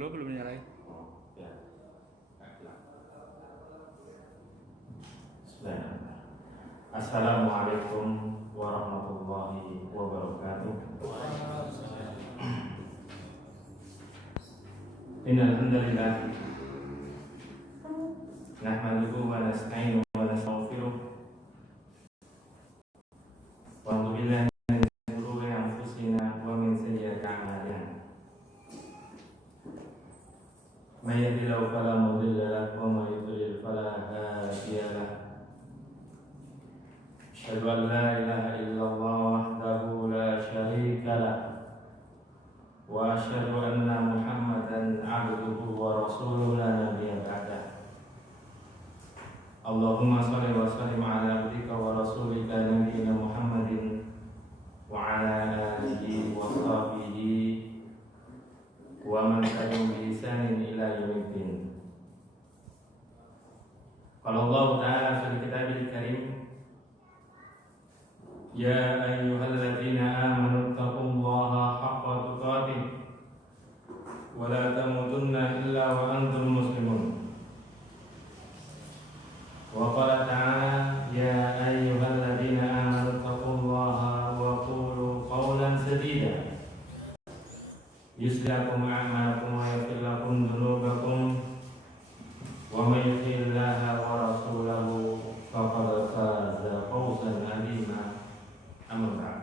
dulu, belum nyalain. Ya. Assalamualaikum warahmatullahi wabarakatuh. Innal hamdalillah nahmaduhu wa nasta'inuhu wa nastaghfiruh wa na'udzu billahi min shururi anfusina wa min sayyiati a'malina. May yahdihillahu fala mudilla lahu wa may yudlil fala hadiya lahu. Asyhadu an la ilaha illallah wahdahu la syarika lahu wa asyhadu anna Muhammadan 'abduhu wa rasuluhu la nabiyya ba'dah. Allahumma shalli wa sallim ala abdika wa rasulika nabiyyina Muhammadin wa ala alihi wa sahbihi wa man tabi'ahum bi ihsanin ila yaumiddin. Qala Allah ta'ala fil kitabil karim, ya ayyuhalladzina amanu taqullaha haqqa tuqatih wa la tamutunna illa wa antum muslimun. Wa qala ta'ala, ya ayyuhalladzina amanu taqullaha wa qulu qawlan sadida yuslih lakum a'malakum wa yaghfir lakum dhunubakum wa may yuti'illaha wa rasulahu faqad faza fawzan 'azima. Amma ba'd.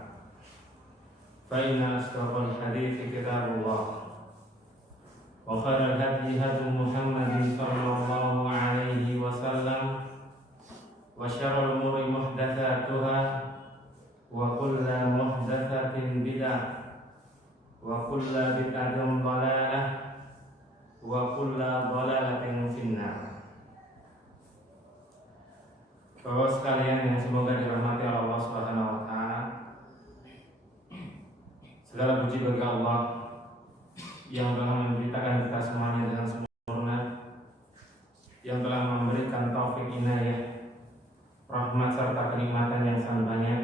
Fa inna asdaqal hadithi kitabullah wa khairal hadyi hadyu Muhammadin sallallahu alaihi wasallam wa syarrul umuri muhdatsatuha wa kullu muhdatsatin bid'ah wa kullu bid'atin dhalalah wa kullu dhalalatin finnar. Bapak sekalian yang semoga dirahmati Allah Subhanahu wa taala, segala puji bagi Allah yang telah memberitakan kita semuanya dengan sempurna, yang telah memberikan taufik inayah, rahmat serta kenikmatan yang sangat banyak,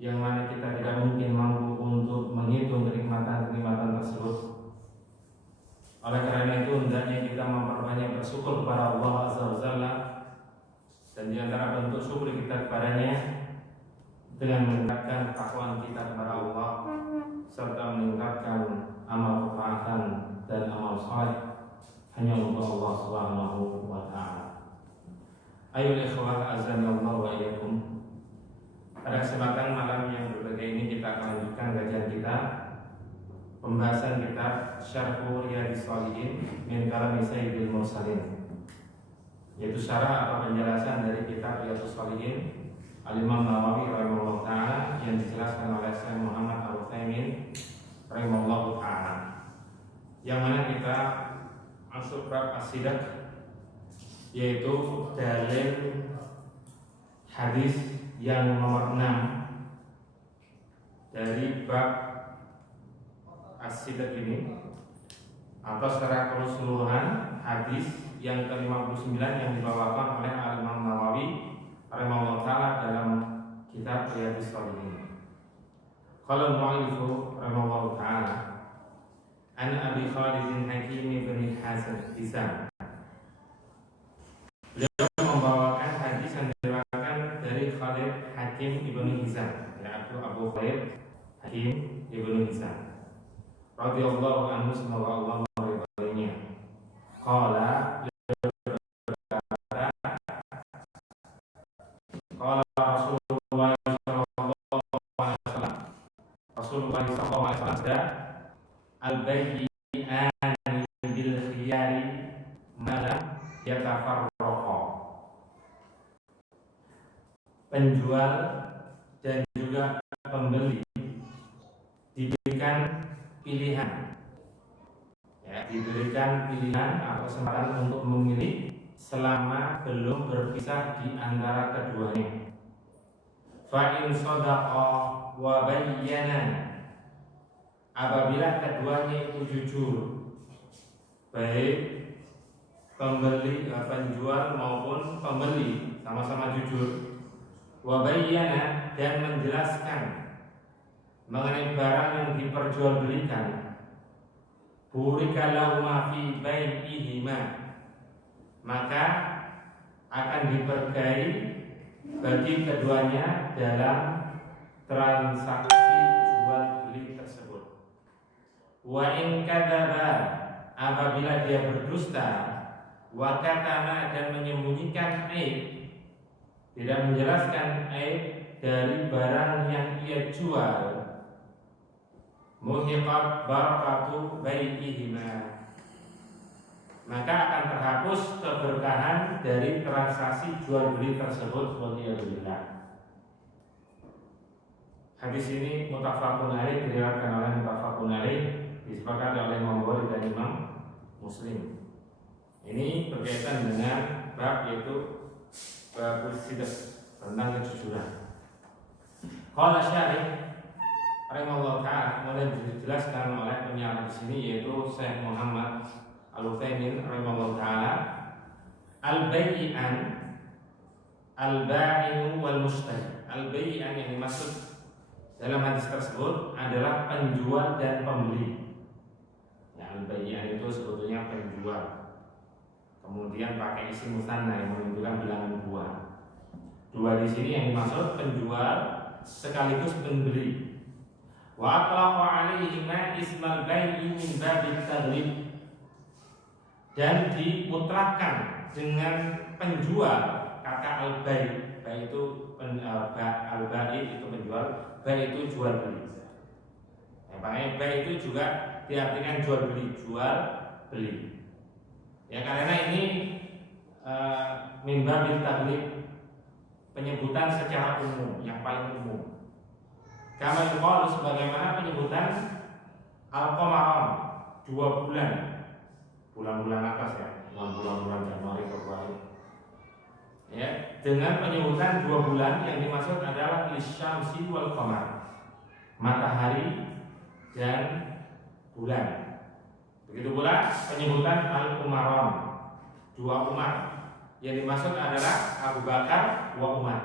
yang mana kita tidak mungkin mampu untuk menghitung kenikmatan-kenikmatan tersebut. Oleh karena itu hendaknya kita memperbanyak bersyukur kepada Allah Azza wa Jalla, dan di antara bentuk syukur kita kepadanya dengan meningkatkan takwaan kita kepada Allah serta meningkatkan amal ketaatan dan amal saleh hanya untuk Allah Subhanahu wa taala. Ayo ikhwah azan Allah wa iyyakum. Pada kesempatan malam yang berbahagia ini kita akan lanjutkan kajian kita, pembahasan kitab Syarhu Riyadhis Shalihin min kalami Sayyidil Mursalin, yaitu syarah atau penjelasan dari kitab Riyadhus Shalihin Al-Imam Nawawi rahimahullah ta'ala yang dijelaskan oleh Syekh Muhammad Al-Utsaimin rahimahullah ta'ala, yang mana kita masuk bab as-sidak, yaitu dalil hadis yang nomor 6 dari bab as-sidak ini, atau secara keseluruhan hadis yang ke-59 yang dibawakan oleh Al-Imam Nawawi rahimahullah ta'ala dalam kitab Riyadhus Shalihin. Qala al-mu'allifu rahimahullah ta'ala an Abi Khalid Hakim bin Hizam, beliau membawakan hadis yang diriwayatkan dari Khalid Hakim ibnu Hizam, yaitu Abu Khalid Hakim ibnu Hizam radhiyallahu anhu, semoga Allah meridainya. Qala Rasulullah sallallahu alaihi wasallam al-bayyi'an bil khiyari ma lam yatafarraqa. Penjual dan juga pembeli diberikan pilihan, diberikan pilihan atau kesempatan untuk memilih selama belum berpisah di antara keduanya. Fa in sadaqa wa bayyana, apabila keduanya itu jujur, baik penjual maupun pembeli sama-sama jujur, wa bayyana, dan menjelaskan mengenai barang yang diperjualbelikan, burika lahuma fi bai'ihima, maka akan diberkahi bagi keduanya dalam transaksi jual beli tersebut. Wa in kadzaba, apabila dia berdusta, wa katama, dan menyembunyikan aib, tidak menjelaskan aib dari barang yang ia jual, muhiqat barakatu bai'ihima, maka akan terhapus keberkahan dari transaksi jual beli tersebut. Waliyadzubillah. Hadis ini muttafaqun alaih, diriwayatkan oleh muttafaqun alaih, disepakati oleh Imam Bukhari dan Imam Muslim. Ini berkaitan dengan bab, yaitu bab sidq, tentang kejujuran. Qala syarih rahimahullah ta'ala, mulai dijelaskan oleh penyarah di sini, yaitu Syekh Muhammad Al-Utsaimin rahimahullah ta'ala, al-bai'an, al-ba'inu wal mushtari. Al-bai'an yang dimaksud dalam hadis tersebut adalah penjual dan pembeli. Ya, al-bai'an itu sebetulnya penjual, kemudian pakai isim musanna yang menunjukkan bilangan dua. Dua di sini yang dimaksud penjual sekaligus pembeli. Wa atlaqa alaihima ismal bai'i min babil taghlib, dan dimutlakkan dengan penjual kata al-bai'. Bai itu al-bai' itu penjual, bai itu jual beli. Makanya bai itu juga diartikan jual beli, jual beli. Ya, karena ini min babil taghlib, penyebutan secara umum, yang paling umum. Kama yuqalu, sebagaimana penyebutan al-qamaron, 2 bulan, bulan-bulan atas ya, bulan-bulan Januari, Februari. Ya, dengan penyebutan 2 bulan yang dimaksud adalah lisyamsi wal qamar, matahari dan bulan. Begitu pula penyebutan al-umaron, 2 umar, yang dimaksud adalah Abu Bakar wa Umar.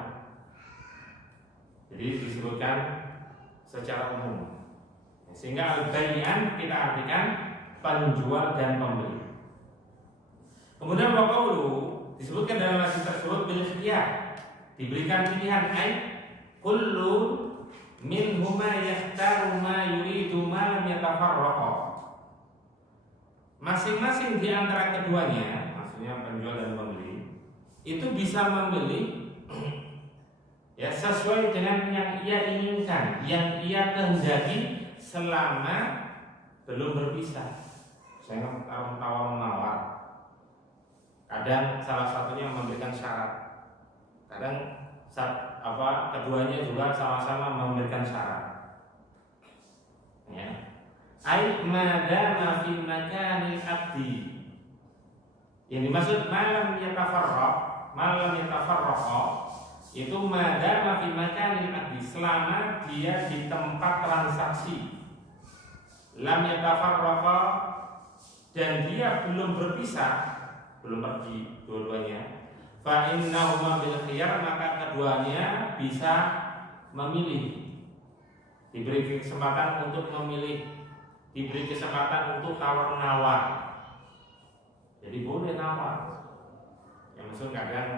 Jadi disebutkan secara umum, sehingga al-bai'an kita artikan penjual dan pembeli. Kemudian wa qawlu, disebutkan dalam hadis tersebut bil ikhtiyar, diberikan pilihan, ai kullu minhuma yahtaru ma yuridu ma lam yatafarraqa. Masing-masing di antara keduanya, maksudnya penjual dan pembeli, itu bisa memilih ya sesuai dengan yang ia inginkan, yang ia kehendaki selama belum berpisah. Saya tawar-menawar. Kadang salah satunya memberikan syarat, kadang keduanya juga sama-sama memberikan syarat. Ya, ai madama fi makanil abdi, yang dimaksud malam yatafarraqa itu madama fi makanil abdi, selama dia di tempat transaksi, lam yatafarraqa, dan dia belum berpisah, belum pergi dua-duanya, fa innahuma bil khiyar, maka keduanya bisa memilih, diberi kesempatan untuk memilih, diberi kesempatan untuk tawar-menawar. Jadi boleh nawar. Yang maksud kadang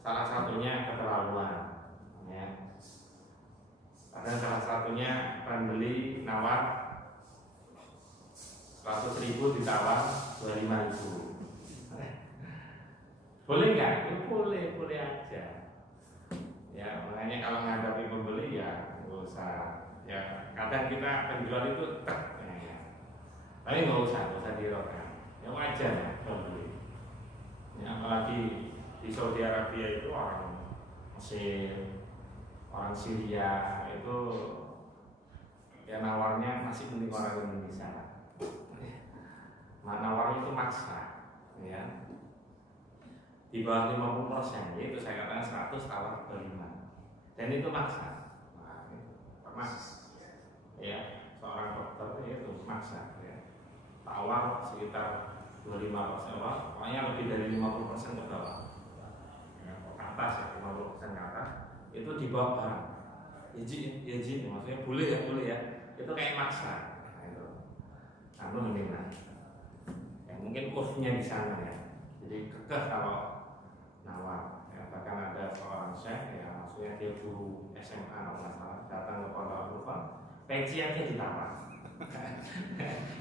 salah satunya keterlaluan, ya. Kadang salah satunya pembeli nawar 100.000 ditawar 25.000. Boleh nggak? Boleh aja. Ya, makanya kalau menghadapi pembeli ya nggak usah. Ya, kadang kita penjual itu ya. Tapi nggak usah dirokan. Ya wajar ya pembeli. Ya, apalagi di Saudi Arabia itu orang Mesir, orang Syria itu ya nawarnya masih mending orang Indonesia. Nawarnya itu maksa, ya. Di bawah 50%, yaitu saya katakan 100 tawar 25, dan itu maksa. Nah, itu pernah ya seorang dokter itu maksa, ya, tawar sekitar 25%, pokoknya lebih dari 50% ke bawah, ya, ke atas ya, 50% ke atas, itu dibawa barang. Izin, maksudnya boleh ya, itu kayak maksa. Nah, itu, kamu mendingan. mungkin urfnya di sana ya. Jadi kekeh kalau nawar. Ya, bahkan ada seorang syekh ya, maksudnya dia guru SMA kalau nggak salah, datang ke Pondok Al-Quran, peciannya ditawar.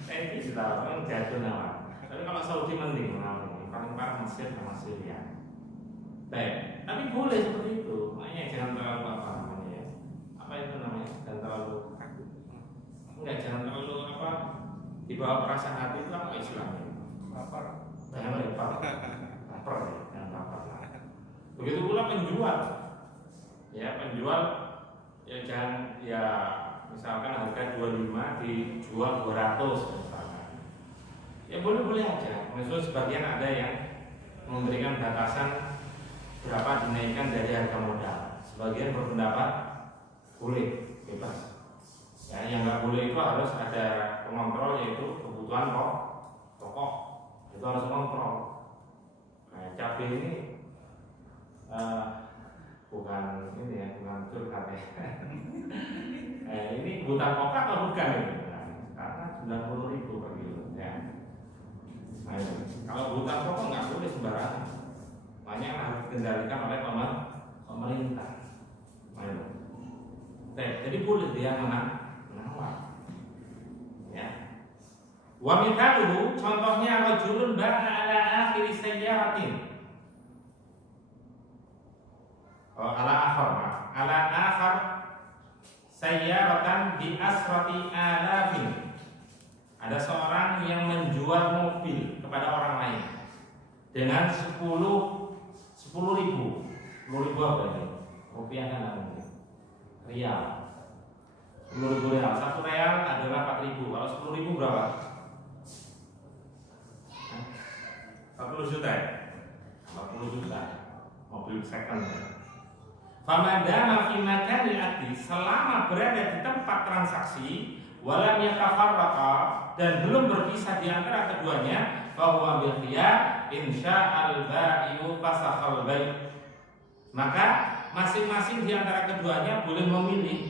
Peci ditawar, memang jatuh nawar. Tapi kalau Saudi mending nawar ini, paling parah Mesir sama Syria. Baik, tapi boleh seperti itu. Makanya jangan terlalu apa namanya ya. Apa itu namanya? Jangan terlalu enggak, jangan terlalu apa dibawa perasaan hati itu apa istilahnya? Lapar. Jangan lapar. Lapar ya, jangan lapar. Begitu pula penjual. Ya, penjual ya jangan ya misalkan harga 25 dijual 200 misalkan. Ya boleh-boleh aja. Maksudnya sebagian ada yang memberikan batasan berapa dinaikkan dari harga modal. Sebagian berpendapat boleh, bebas. Ya, yang nggak boleh itu harus ada pengontrol, yaitu kebutuhan pokok. Itu harus kontrol. Nah, cabai ini bukan ini ya, bukan curhat ya. Ini kebutuhan pokok atau bukan ini? Karena 90.000 per kilo. Ya. Nah, kalau kebutuhan pokok nggak boleh sembarangan. Banyak harus dikendalikan oleh pemerintah. Jadi boleh dia menawar. Ya. Wa mithaluhu, contohnya rajulun ba'a ala akhir sayyaratin. Ala akhir sayyaratan bi asrati alafin. Ada seorang yang menjual mobil kepada orang lain dengan 10.000 apa ini? Rupiah kan namanya? Rial. 10.000 rial. 1 rial adalah 4.000. Kalau 10.000 berapa? 40 juta ya? 40 juta. Mobil second. Famadama fi makanil aqdi, selama berada di tempat transaksi, walam yatafarraqa, dan belum berpisah di antara keduanya, bahwa bil khiyar insya'al ba'iu fasakhal bai'. Maka masing-masing di antara keduanya boleh memilih.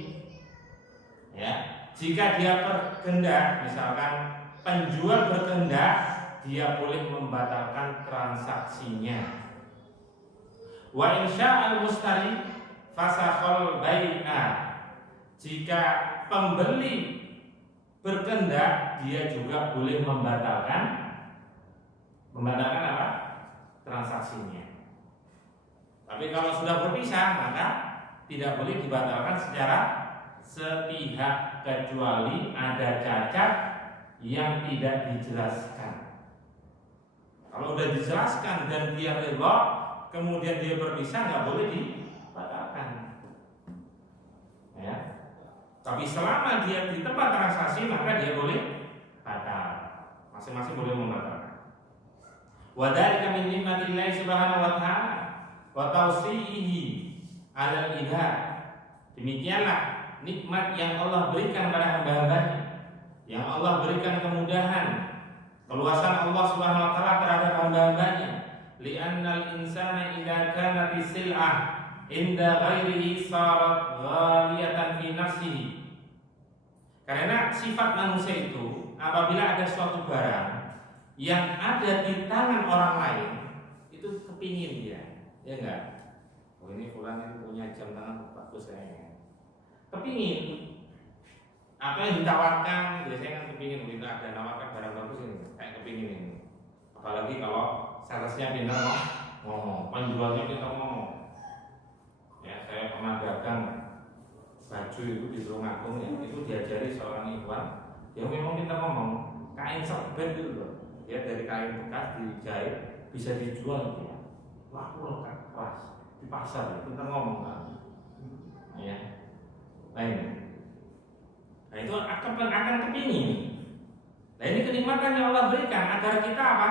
Ya, jika dia berkehendak, misalkan penjual berkehendak, dia boleh membatalkan transaksinya. Wa insya'al mustari fasakhal bai'a. Jika pembeli berkehendak, dia juga boleh membatalkan apa? Transaksinya. Tapi kalau sudah berpisah, maka tidak boleh dibatalkan secara sepihak kecuali ada cacat yang tidak dijelaskan. Kalau sudah dijelaskan dan dia rela, kemudian dia berpisah, nggak boleh dibatalkan. Ya. Tapi selama dia di tempat transaksi, maka dia boleh batal. Masing-masing boleh membatalkan. Wa dzalika min nikmatillahi subhanahu wa ta'ala wa tawsi'ihi 'alal ibad. Demikianlah nikmat yang Allah berikan pada hamba-hambanya, yang Allah berikan kemudahan, keluasan Allah Subhanahu wa taala terhadap hamba-hambanya. Li'annal insana idza kanat sil'ah inda ghairihi sarat ghaliyatan fi nafsihi. Karena sifat manusia itu, apabila ada suatu barang yang ada di tangan orang lain, itu kepingin dia. Ya enggak? Oh ini fulan ini punya jam tangan bagus kayaknya. Kepingin. Apa yang ditawarkan, biasanya kan kepingin. Kita ada nawarkan barang bagus ini, kayak kepingin ini. Apalagi kalau salesnya pintar ngomong, penjualnya pintar ngomong. Ya, saya pernah dagang baju itu di Tulungagung ya, itu diajari seorang ikhwan. Dia memang pintar ngomong, kain serbet itu loh. Dia dari kain bekas dijahit bisa dijual dia. Laku loh kan keras di pasar, pintar ngomong kan. Ya, lain. Nah itu akan kepingin. Nah ini kenikmatan yang Allah berikan agar kita apa?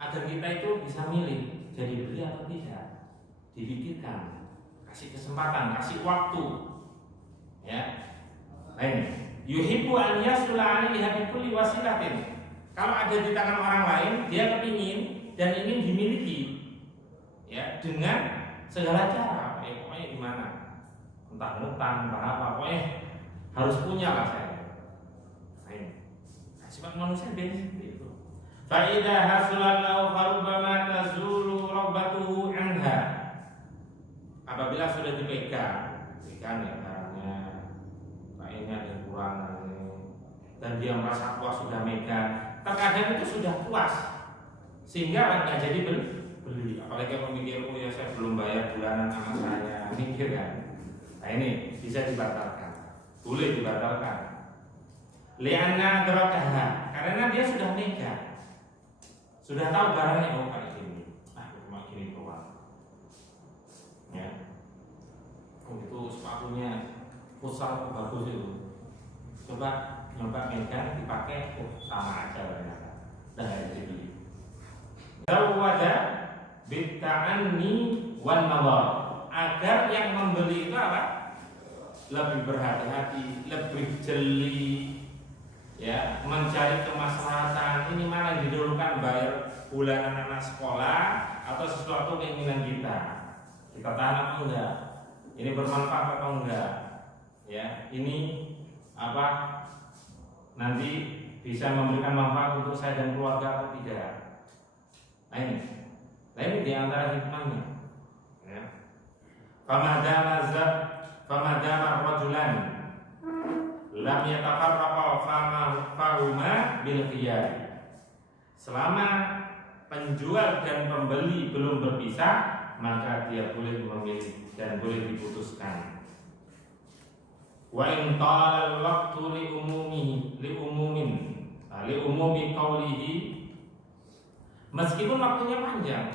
Agar kita itu bisa milih jadi beli atau tidak. Dipikirkan, kasih kesempatan, kasih waktu. Ya. Lain. Yuhibbu an yasula alaiha bi kulli wasilatin. Kalau ada di tangan orang lain, dia kepingin dan ingin dimiliki. Ya, dengan segala cara. Pokoknya gimana? Entah ngutang, entah apa, pokoknya harus punya lah saya. Nah, sifat manusia dia seperti itu. Fa'idha hasulallahu farubama tazulu rabbatuhu anha. Apabila sudah dipegang ya barangnya, kayaknya ada kekurangan dan dia merasa puas sudah megang, terkadang itu sudah puas sehingga nggak jadi beli. Apalagi kalau mikir, oh ya saya belum bayar bulanan anak saya, mikir kan. Nah ini bisa dibatalkan, boleh dibatalkan. Lianna darakaha, karena dia sudah megang. Sudah tahu barangnya, oh kayak gini, cuma gini doang. Ya, oh itu sepatunya futsal bagus itu. Coba nyoba megang, dipakai, oh sama aja ternyata. Dah jadi beli. Zawwada bitta'anni wan nadhar, agar yang membeli itu apa? Lebih berhati-hati, lebih jeli. Ya, mencari kemaslahatan. Ini mana yang didahulukan, bayar bulanan anak sekolah atau sesuatu keinginan kita tahan apa enggak, ini bermanfaat atau enggak, ya ini apa nanti bisa memberikan manfaat untuk saya dan keluarga atau tidak. Nah ini diantara hikmahnya, ya. Famadama rajulan lam yatafarraqa fahuma bil khiyar. Selama penjual dan pembeli belum berpisah, maka dia boleh memilih dan boleh diputuskan. Wa in talal waqtu li umumi qawlihi, meskipun waktunya panjang.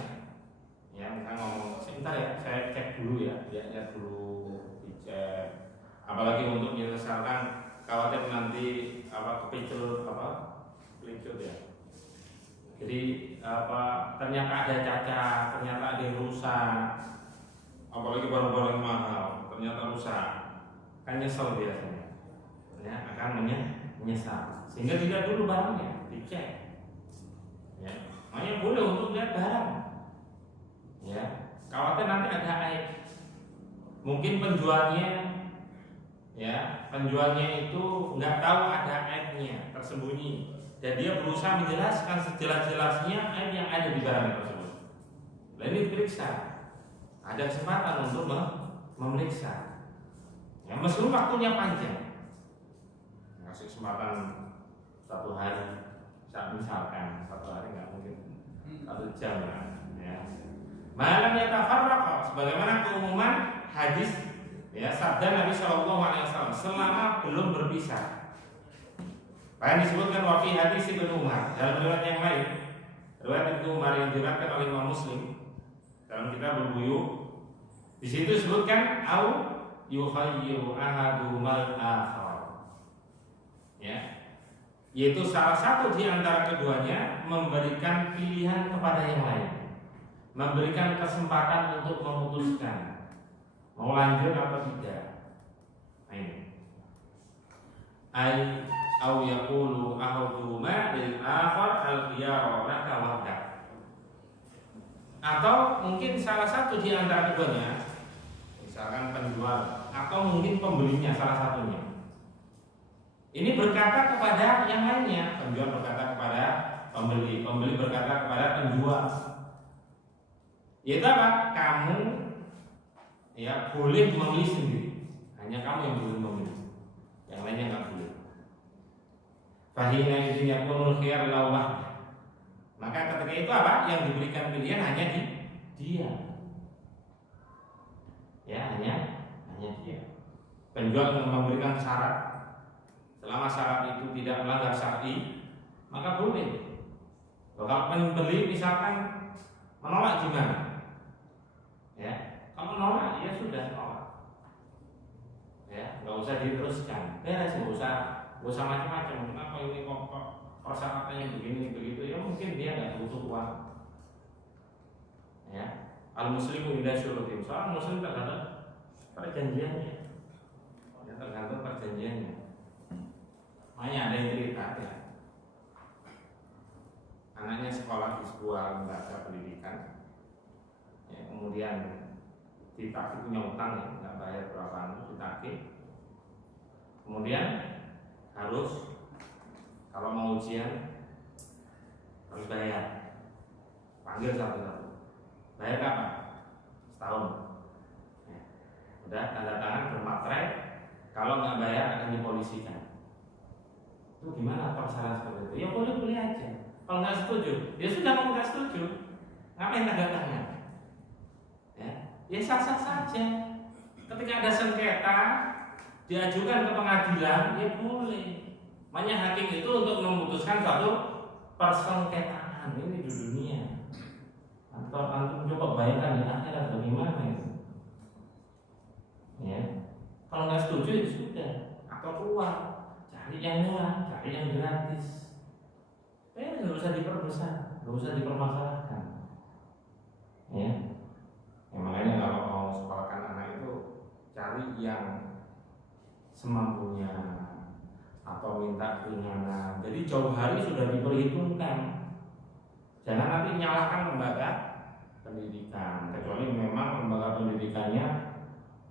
Ya, kita ngomong sebentar ya, saya cek dulu ya, lihat dulu, dicek. Apalagi untuk menyelesaikan khawatir nanti kepicut ya. Jadi ternyata ada cacat, ternyata ada yang rusak, apalagi barang-barang yang mahal ternyata rusak, kan nyesel biasanya, ya akan menyesal, sehingga tidak dulu barangnya dicek, ya makanya boleh untuk lihat barang, ya khawatir nanti ada aib, mungkin penjualnya itu nggak tahu ada aibnya tersembunyi, dan dia berusaha menjelaskan sejelas-jelasnya aib yang ada di barang tersebut. Lalu diperiksa, ada kesempatan untuk memeriksa. Ya, meskipun waktunya panjang, kasih kesempatan 1 hari, misalkan 1 hari nggak mungkin 1 jam ya. Malam yatafarraqa, sebagaimana keumuman hadis ya sabda Nabi Shallallahu Alaihi Wasallam, selama belum berpisah. Bahkan disebutkan wafi hadis Ibnu Umar dalam riwayat yang lain, riwayat Ibnu Umar yang diriwayatkan oleh Imam Muslim dalam kitab Al-Buyu. Di situ disebutkan au yukhayyiru ahadumal akhar, ya, yaitu salah satu di antara keduanya memberikan pilihan kepada yang lain, memberikan kesempatan untuk memutuskan mau lanjut atau tidak. Ai au yaqulu ahaduhuma lil akhar al-khiyara laka wahdak. Atau mungkin salah satu di antara keduanya, misalkan penjual atau mungkin pembelinya salah satunya, ini berkata kepada yang lainnya, penjual berkata kepada pembeli, pembeli berkata kepada penjual, yaitu apa? Kamu ya boleh memilih sendiri, hanya kamu yang boleh memilih, yang lainnya nggak boleh. Fahina izinnya punul khiyar lawah. Maka ketika itu apa? Yang diberikan pilihan hanya dia. Ya, hanya dia. Penjual memberikan syarat. Selama syarat itu tidak melanggar syar'i, maka boleh. Kalau pembeli misalkan menolak gimana? Ya, kalau menolak ya sudah nolak. Ya, nggak usah diteruskan. Beres, nggak usah macam-macam. Kenapa ini kok persyaratannya begini begitu? Ya mungkin dia nggak butuh uang. Ya, al-muslimu inda syurutin. Soal muslim tergantung perjanjiannya. Ya, tergantung perjanjiannya. Makanya ada yang cerita ya. Anaknya sekolah di sebuah lembaga pendidikan. Ya, kemudian ditagih, punya utang ya, nggak bayar berapa ditagih. Kemudian harus kalau mau ujian harus bayar. Panggil satu-satu. Bayar kapan? Setahun. Ya. Udah tanda tangan bermaterai. Kalau nggak bayar akan dipolisikan. Itu gimana persyaratan seperti itu? Ya boleh-boleh aja. Kalau nggak setuju, ya sudah, kamu nggak setuju. Ngapain tanda tangan? Ya sah-sah saja. Ketika ada sengketa diajukan ke pengadilan, ya boleh. Makanya hakim itu untuk memutuskan suatu persengketaan ini di dunia. Atau antum coba bayangkan di akhirat bagaimana itu. Ya, kalau nggak setuju ya sudah, atau keluar, cari yang murah, cari yang gratis. Nggak usah diperbesar, nggak usah dipermasalahkan. Ya. Makanya kalau mau sekolahkan anak itu cari yang semampunya atau minta keringanan. Jadi jauh hari sudah diperhitungkan. Jangan nanti menyalahkan lembaga pendidikan, kecuali memang lembaga pendidikannya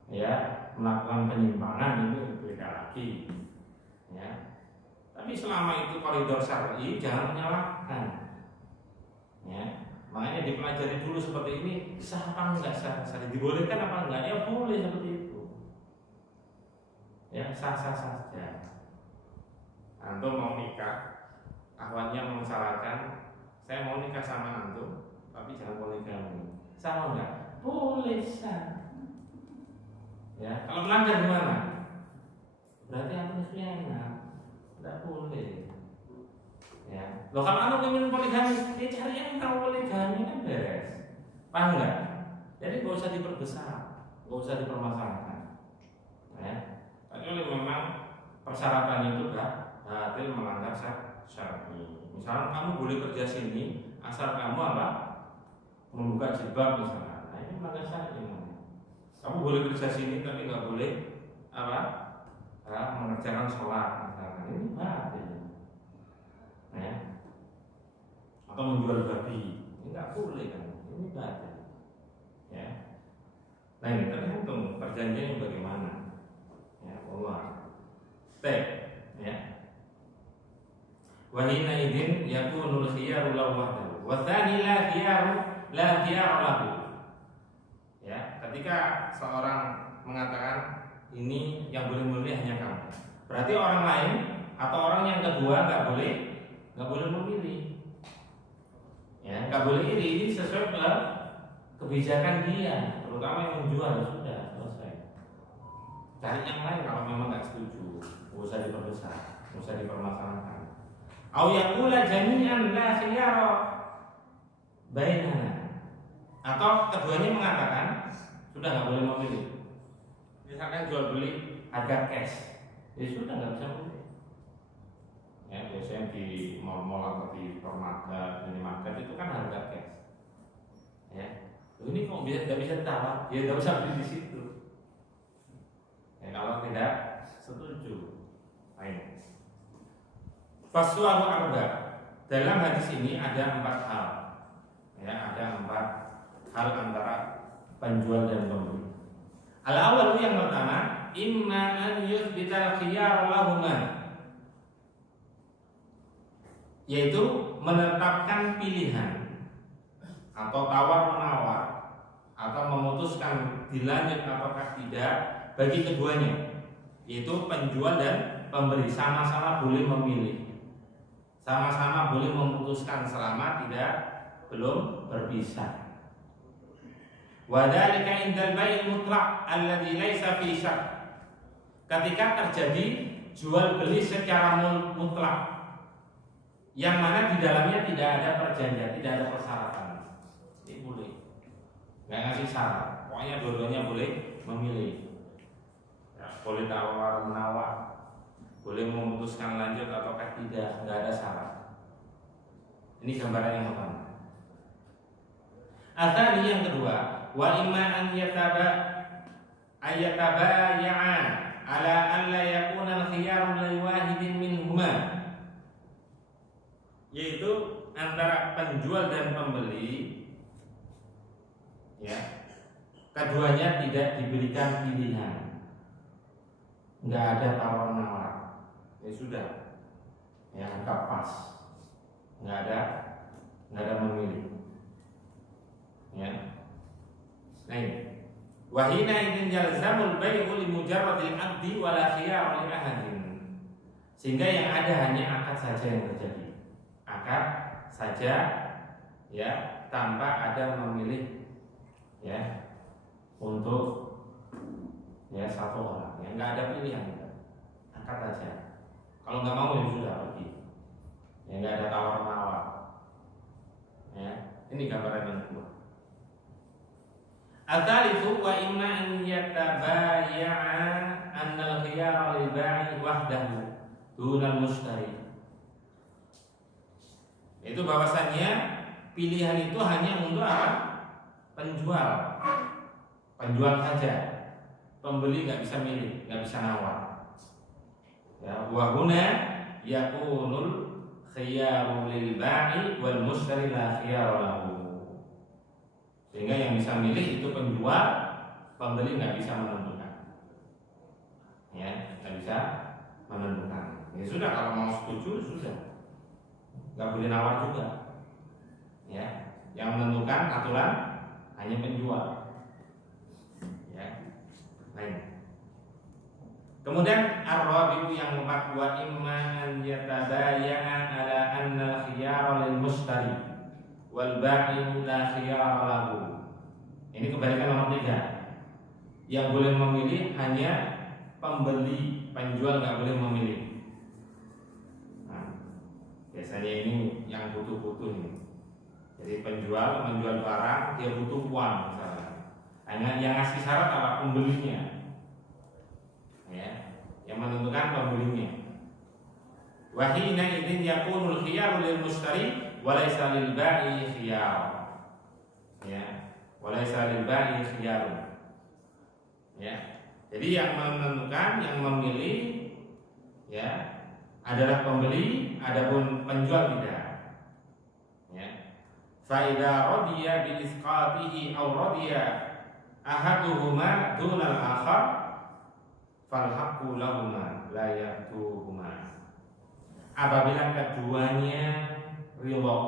ya melakukan penyimpangan, itu beda lagi. Ya. Tapi selama itu koridor syar'i jangan menyalahkan. Ya. Makanya dipelajari dulu seperti ini, sah apa enggak sah, dibolehkan apa enggak, ya boleh seperti itu. Ya sah-sah saja. Antum mau nikah, akhwatnya mensyaratkan, saya mau nikah sama antum, tapi jangan poligami. Sah enggak? Boleh sah. Ya, kalau melanggar gimana? Berarti antum khianat, tidak boleh. Ya, loh kalau anu ingin poligami, ya cari yang tahu poligami kan beres. Paham nggak? Jadi nggak usah diperbesar, nggak usah dipermasalahkan. Ya, kecuali memang persyaratan itu berarti melanggar syar'i. Misalnya kamu boleh kerja sini, asal kamu apa? Membuka jilbab misalnya. Nah ini melanggar syar'i. Kamu boleh kerja sini tapi nggak boleh apa? Mengerjakan sholat misalnya. Ini berarti. Ya. Atau menjual babi, ini nggak boleh kan? Ini batal. Ya. Nah ini tergantung perjanjiannya bagaimana. Ya, Allah. Ya. Wa hina idzin yakunul khiyaru lahu wahdahu. Wa tsani la khiyaru lahu. Ya, ketika seorang mengatakan ini yang boleh memilih hanya kamu, berarti orang lain atau orang yang kedua nggak boleh memilih. Ya, nggak boleh ini sesuai kebijakan dia, terutama yang menjual. Sudah selesai. Cari yang lain kalau memang nggak setuju, nggak usah diperbesar, nggak usah dipermasalahkan. Au yaqula jami'an la khiyara bainana. Atau keduanya mengatakan sudah nggak boleh memilih. Misalkan jual beli harga cash, ya sudah nggak bisa memilih. Ya, biasanya di mall-mall atau di supermarket, minimarket itu kan harga cash. Ya, ini kok tidak bisa ditawar? Ya tidak usah beli di situ. Ya, kalau tidak setuju, ayo. Faswahu arba. Dalam hadis ini ada 4 hal. Ya, ada 4 hal antara penjual dan pembeli. Al-awwal yang pertama, imma an yuthbital khiyar lahuma, yaitu menetapkan pilihan atau tawar-menawar atau memutuskan dilanjut ataukah tidak bagi keduanya, yaitu penjual dan pembeli sama-sama boleh memilih, sama-sama boleh memutuskan selama belum berpisah. Wa dzalika indal bai' mutlaq alladzi laisa fi syak. Ketika terjadi jual beli secara mutlak, yang mana di dalamnya tidak ada perjanjian, tidak ada persyaratan, ini boleh, nggak ngasih syarat, pokoknya dua-duanya boleh memilih, ya, boleh tawar menawar, boleh memutuskan lanjut ataukah tidak, nggak ada syarat. Ini gambaran yang pertama. Atau yang kedua, wa imma an yatabaya'a ala an la yakuna al-khiyaru li wahidin minhuma, yaitu antara penjual dan pembeli, ya, keduanya tidak diberikan pilihan, nggak ada tawar menawar, ya sudah, ya harga pas, nggak ada nggak ada memilih. Ya. Nah ini. Wahina idin yalzamul bai'u li mujarradil aqdi wala khiyara li ahadin. Sehingga yang ada hanya akad saja yang terjadi. Akad saja, ya, tanpa ada memilih, ya, untuk, ya, satu orang. Ya, nggak ada pilihan, akad saja. Kalau nggak mau ya sudah pergi. Ya, nggak ada tawar-menawar. Ya, ini gambaran yang kedua. Al-thalithu wa imma an yatabaya'a anna al-khiyara lil ba'i wahdahu dunal mushtari. Itu bahwasannya pilihan itu hanya untuk apa? Penjual. Penjual saja. Pembeli nggak bisa milih, nggak bisa nawar. Ya, wa huna yakunul khiyaru lil ba'i wal mushtari la khiyara lahu. Sehingga yang bisa milih itu penjual, pembeli nggak bisa menentukan. Ya, nggak bisa menentukan. Ya sudah, kalau mau setuju sudah, nggak boleh nawar juga. Ya, yang menentukan aturan hanya penjual. Ya, lain. Kemudian ar-rabi'u yang keempat, wa imma an yatabaya'a ala anna al-khiyara lil mushtari wal ba'i la khiyara lahu. Ini kebalikan nomor 3. Yang boleh memilih hanya pembeli, penjual nggak boleh memilih. Nah, biasanya ini yang butuh-butuh ini. Jadi penjual menjual barang, dia butuh uang misalnya. Hanya yang ngasih syarat apa? Pembelinya. Ya, yang menentukan pembelinya. Wahina idzin yakunul khiyaru lil mushtari wa laysa lil ba'i khiyar. Ya, wa laysa lil ba'i khiyar. Ya. Jadi yang menentukan, yang memilih, ya, adalah pembeli, adapun penjual tidak. Ya. Fa idza radiya bi isqatihi aw radiya ahaduhuma dunal akhar fal haqqu lahuma la yatuhuma. Apabila keduanya ridha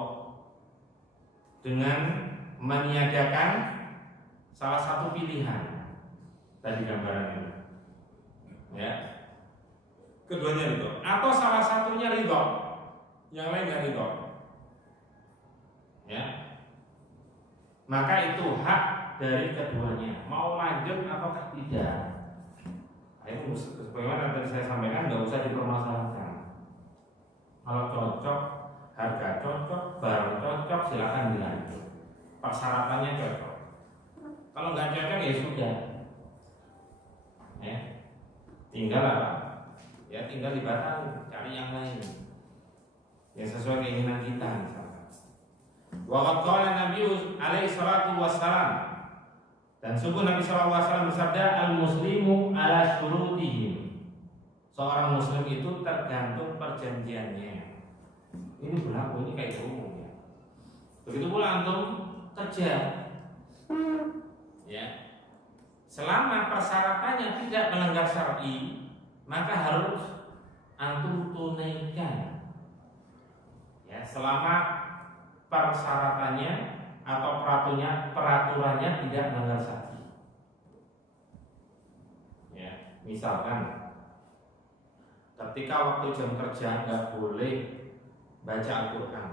dengan meniadakan salah satu pilihan tadi gambarannya, ya, keduanya ridha atau salah satunya ridha, yang lain nggak ridha, ya, maka itu hak dari keduanya mau lanjut ataukah tidak. Itu sebagaimana tadi saya sampaikan, nggak usah dipermasalahkan. Kalau cocok, harga cocok, barang cocok, silakan dilanjut. Persyaratannya cocok. Kalau nggak cocok ya sudah. Ya, tinggal apa? Ya tinggal dibatalkan, cari yang lain. Ya sesuai keinginan kita misalkan. Wa qad qala Nabi alaihi salatu wassalam, dan sungguh Nabi sallallahu alaihi wasallam bersabda, al-muslimu ala syurutihim. Seorang muslim itu tergantung perjanjiannya. Ini berlaku, ini kayak umum ya. Begitu pula antum kerja. Ya. Selama persyaratannya tidak melanggar syar'i, maka harus antum tunaikan. Ya, selama persyaratannya atau peraturannya tidak melanggar syar'i. Ya, misalkan ketika waktu jam kerja nggak boleh baca Al-Quran,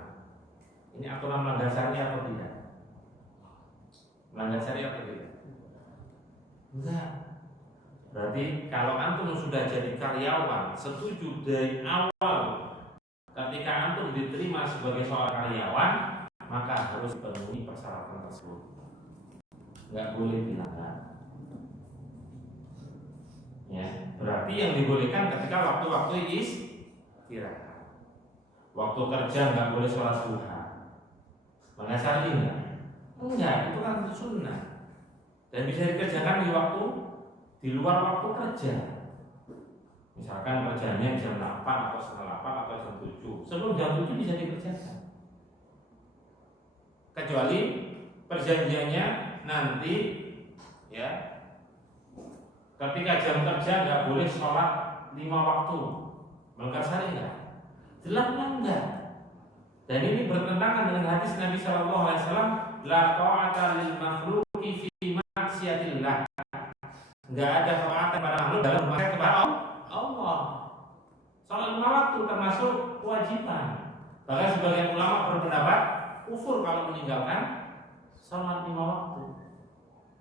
ini aturan melanggar syariat atau tidak? Melanggar syariat atau tidak? Enggak. Berarti kalau antum sudah jadi karyawan, setuju dari awal ketika antum diterima sebagai seorang karyawan, maka harus penuhi persyaratan tersebut. Nggak boleh dilanggar. Ya, berarti yang dibolehkan ketika waktu-waktu istirahat. Waktu kerja nggak boleh sholat duha. Melanggar syar'i enggak? Enggak, itu kan sunnah. Dan bisa dikerjakan di luar waktu kerja. Misalkan kerjanya jam 8 atau setengah 8 atau jam 7. Sebelum jam 7 bisa dikerjakan. Kecuali perjanjiannya nanti, ya, ketika jam kerja nggak boleh sholat 5 waktu. Melanggar syariat enggak? Jelas enggak? Dan ini bertentangan dengan hadis Nabi Shallallahu Alaihi Wasallam, la ta'ata lil makhluqi fi maksiatillah. Enggak ada taat kepada makhluk dalam maksiat kepada Allah. Salat 5 waktu termasuk kewajiban. Bahkan sebagian ulama berpendapat kufur kalau meninggalkan salat 5 waktu.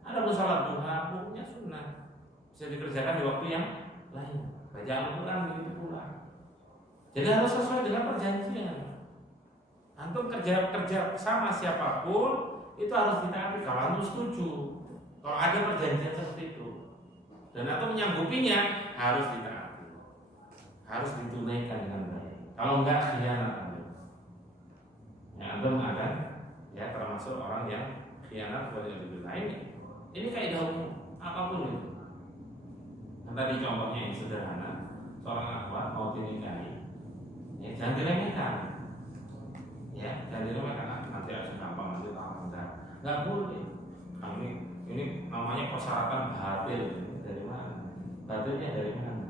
Ada salat duha, hukumnya sunnah, bisa dikerjakan di waktu yang lain. Baca Al-Quran begitu pula. Jadi harus sesuai dengan perjanjian. Antum kerja sama siapapun itu harus ditaati kalau antum setuju. Kalau ada perjanjian seperti itu dan antum menyanggupinya, harus ditaati, harus ditunaikan dengan baik. Kalau enggak, khianat antum. Ya, antum akan ya termasuk orang yang khianat kepada Allah. Ini kaidah umum apapun itu. Nah, tadi contohnya yang sederhana, seorang akhwat mau dinikahi, ya, jangan diremehkan. Ya, jangan diremehkan. Nanti harus gampang, nanti tak mudah. Nggak boleh. Nah, ini namanya persyaratan batil. Dari mana? Batilnya dari mana?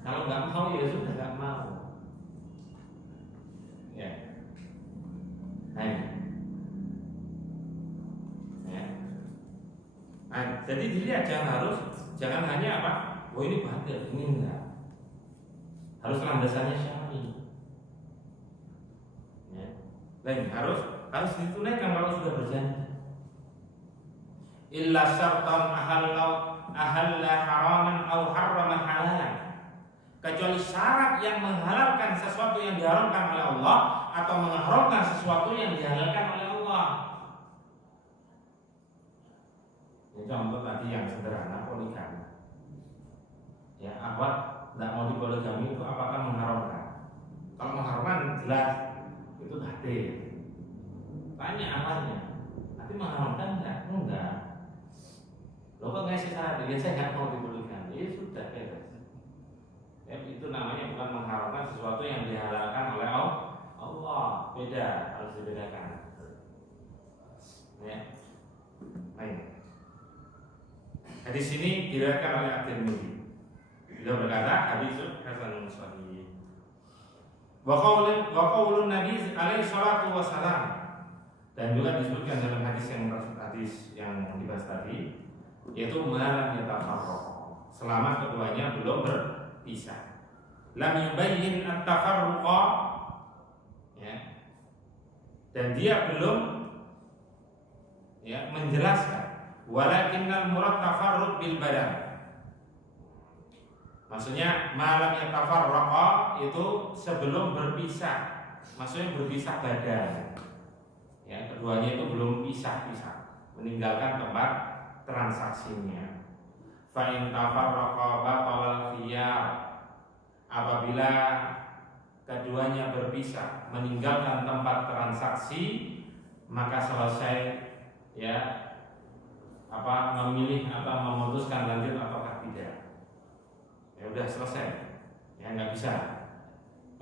Kalau nggak mau ya sudah nggak mau. Ya. Nah, ya. Nah, jadi dilihat jangan hanya apa? Oh ini batil, ini enggak. Harus landasannya syar'i. Ya. Lain harus ditunaikan kalau sudah berjanji. Illa syartan ahalla haraman aw harrama halalan. Kecuali syarat yang menghalalkan sesuatu yang diharamkan oleh Allah atau mengharamkan sesuatu yang dihalalkan oleh Allah. Ini contoh tadi yang sederhana, poligami. Ya, akhwat tidak mau dipoligami itu apakah mengharamkan? Kalau mengharamkan jelas itu batil. Tanya apanya? Nanti mengharamkan enggak? Enggak. Lo kok ngasih syarat? Ya saya nggak mau dipoligami. Ya sudah beres. Ya, itu namanya bukan mengharamkan sesuatu yang dihalalkan oleh Allah. Beda, harus dibedakan. Ya. Baik. Hadis ini diriwayatkan oleh At-Tirmidzi. Beliau berkata, hadis hasanun sahih. Wa qaulun Nabi alaihi salatu wasalam. Dan juga disebutkan dalam hadis yang dibahas tadi, yaitu malam yatafarraq, selama keduanya belum berpisah. Lam yubayyin at-tafarruqa, ya. Dan dia belum ya menjelaskan. Walakinnal murad tafarruq bil badan. Maksudnya malam yang tafarraqa itu sebelum berpisah. Maksudnya berpisah badan. Ya, keduanya itu belum pisah-pisah, meninggalkan tempat transaksinya. Fa in tafarraqa batalal khiyar. Apabila keduanya berpisah, meninggalkan tempat transaksi, maka selesai ya memilih atau memutuskan lanjut ataukah tidak. Ya udah selesai. Ya nggak bisa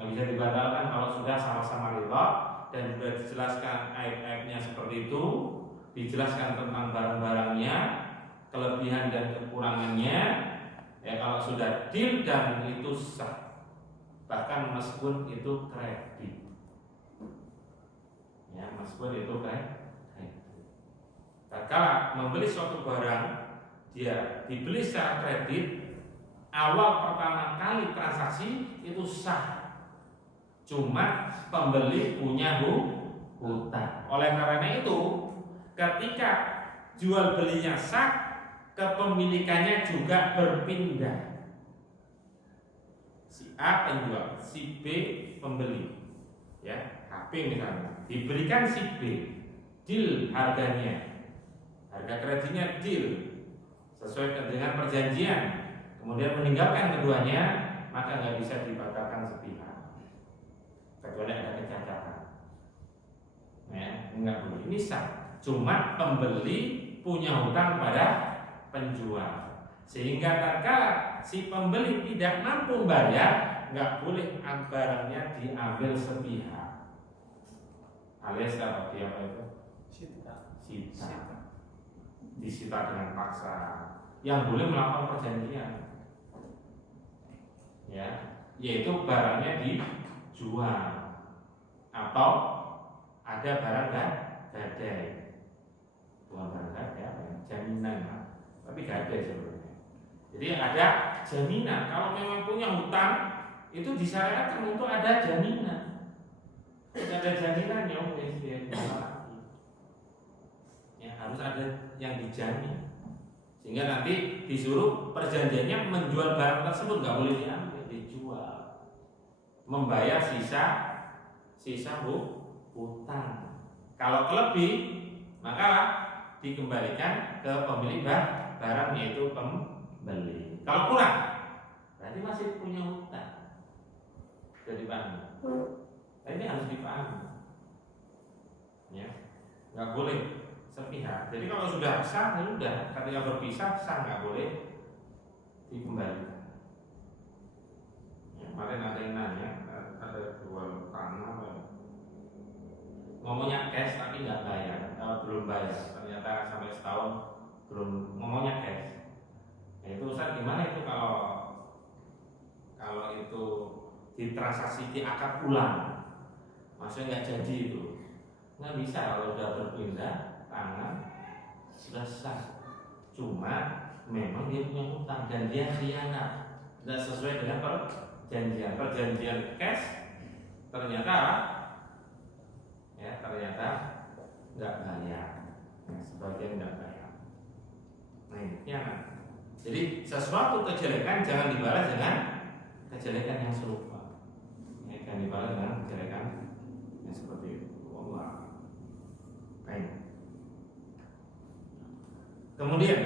dibatalkan kalau sudah sama-sama ridha dan sudah dijelaskan aib-aibnya seperti itu, dijelaskan tentang barang-barangnya, kelebihan dan kekurangannya. Ya kalau sudah deal dan itu sah, bahkan meskipun itu kredit. Ya meskipun itu kredit. Kalau membeli suatu barang, dia dibeli secara kredit, awal pertama kali transaksi itu sah. Cuma pembeli punya hutang. Oleh karena itu, ketika jual belinya sah, kepemilikannya juga berpindah. Si A penjual, si B pembeli. Ya, HP misalnya, diberikan si B, deal harganya. Harga kreditnya deal sesuai dengan perjanjian, kemudian meninggalkan keduanya, maka nggak bisa dibatalkan sepihak kecuali ada kecacatan. Ya, nggak boleh. Ini sah. Cuma pembeli punya hutang pada penjual, sehingga tatkala si pembeli tidak mampu bayar, nggak boleh barangnya diambil sepihak. Alias apa dia itu? Sita. Disita dengan paksa. Yang boleh melakukan perjanjian, ya, yaitu barangnya dijual. atau ada barang gadai, bukan barang gadai apa ya, jaminan, tapi gadai sebenarnya. Jadi ada jaminan. Kalau memang punya hutang itu disyaratkan untuk ada jaminan. Tidak ada jaminannya, ya harus ada yang dijamin. Sehingga nanti disuruh perjanjiannya menjual barang tersebut nggak boleh diambil, dijual, membayar sisa hutang. Kalau kelebih maka dikembalikan ke pemilik barang yaitu pembeli. Kalau kurang berarti masih punya hutang. Jadi paham. Ini harus dipahami. Ya, nggak boleh sepihak. Jadi kalau sudah sah, ya sudah. Ketika berpisah sah, nggak boleh dikembalikan. Ya, kemarin ada yang nanya, ada jual tanah, ngomongnya cash tapi nggak bayar, belum bayar. Ternyata sampai setahun belum ngomongnya cash. Nah, itu Ustaz gimana itu kalau itu ditransaksi diakad ulang, maksudnya nggak jadi itu, nggak bisa kalau sudah berpindah tangan sudah sah. Cuma memang dia punya hutang dan dia khianat, tidak sesuai dengan perjanjian cash. Ternyata nggak bayar, sebagian nggak bayar. Nah ini khianat. Jadi sesuatu kejelekan jangan dibalas dengan kejelekan yang serupa. Jangan dibalas dengan kejelekan yang seperti itu. Allah. Baik. Kemudian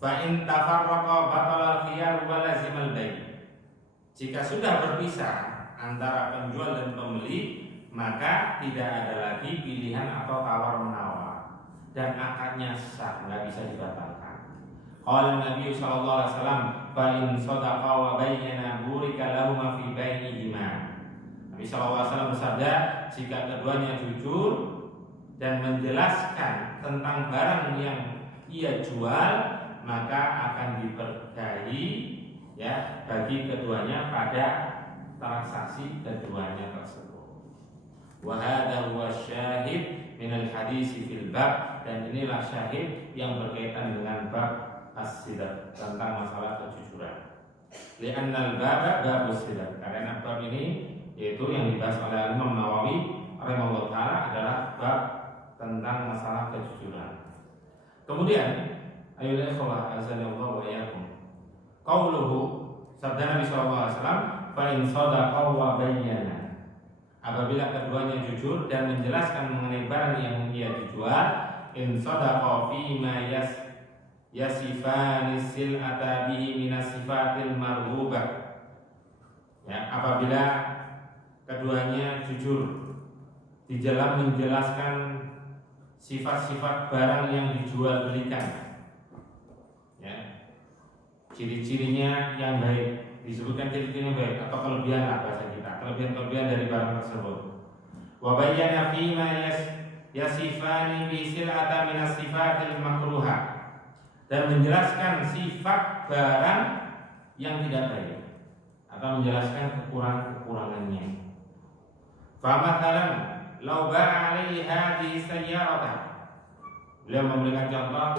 fa in tafarraqa batala khiyar wa lazimal bai'. Jika sudah berpisah antara penjual dan pembeli, maka tidak ada lagi pilihan atau tawar menawar dan akadnya sah, nggak bisa dibatalkan. Qala Nabi sallallahu alaihi wasallam, fa in sadaqa wa bayyana burika lahum fi bainihima. Nabi sallallahu alaihi wasallam bersabda, jika keduanya jujur dan menjelaskan tentang barang yang ia jual, maka akan diberkahi ya bagi keduanya pada transaksi keduanya tersebut. Wa hadza huwa syahid min al-hadis fil bab, dan inilah syahid yang berkaitan dengan bab as-sidq, tentang masalah kejujuran. Li'anna al-bab babus sidq, karena bab ini yaitu yang dibahas oleh Imam Nawawi rahimahullah taala adalah bab tentang masalah kejujuran. Kemudian ayolah ikhwah azanallahu wa iyyakum, qauluhu, sabda Nabi sallallahu alaihi wasallam, fa in sadaqa wa bayyana, apabila keduanya jujur dan menjelaskan mengenai barang yang ia dijual, in sadaqa fi ma yasifani sil'ata bihi minas sifatil marhubah, ya, apabila keduanya jujur di dalam menjelaskan sifat-sifat barang yang dijual belikan, ya, ciri-cirinya yang baik, disebutkan ciri-cirinya baik atau kelebihan lah bahasa kita, kelebihan-kelebihan dari barang tersebut. Wa bayyana fi ma yasifani bi sil'ata minas sifatil makruha, dan menjelaskan sifat barang yang tidak baik atau menjelaskan kekurangan-kekurangannya. Fa mathalan law ba'a alaihi hadhihi sayyaratan, beliau memberikan contoh,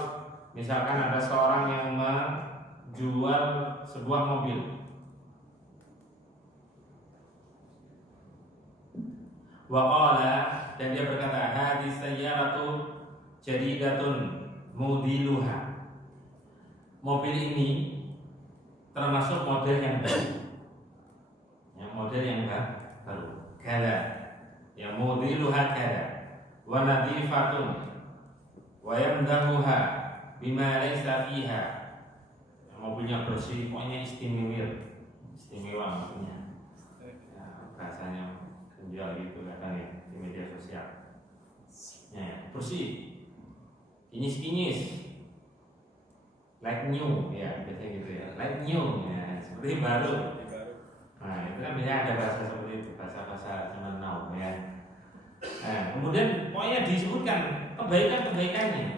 misalkan ada seorang yang menjual sebuah mobil, wa qala, dan dia berkata, hadhihi sayyaratu jadidatun mudiluha, mobil ini termasuk model yang baru, yang model yang baru, kada, yang mudiluha kada, wa nadifatun wa yamdahuha bima laysa fiha, mobilnya bersih, pokoknya istimewa maksudnya, ya, bahasanya penjual itu kadang ya di media sosial, ya, bersih, kinyis like new, ya biasanya gitu ya, like new, ya, seperti baru. Nah itu kan biasanya ada bahasa seperti itu, bahasa zaman now, ya. Nah kemudian pokoknya disebutkan kebaikannya,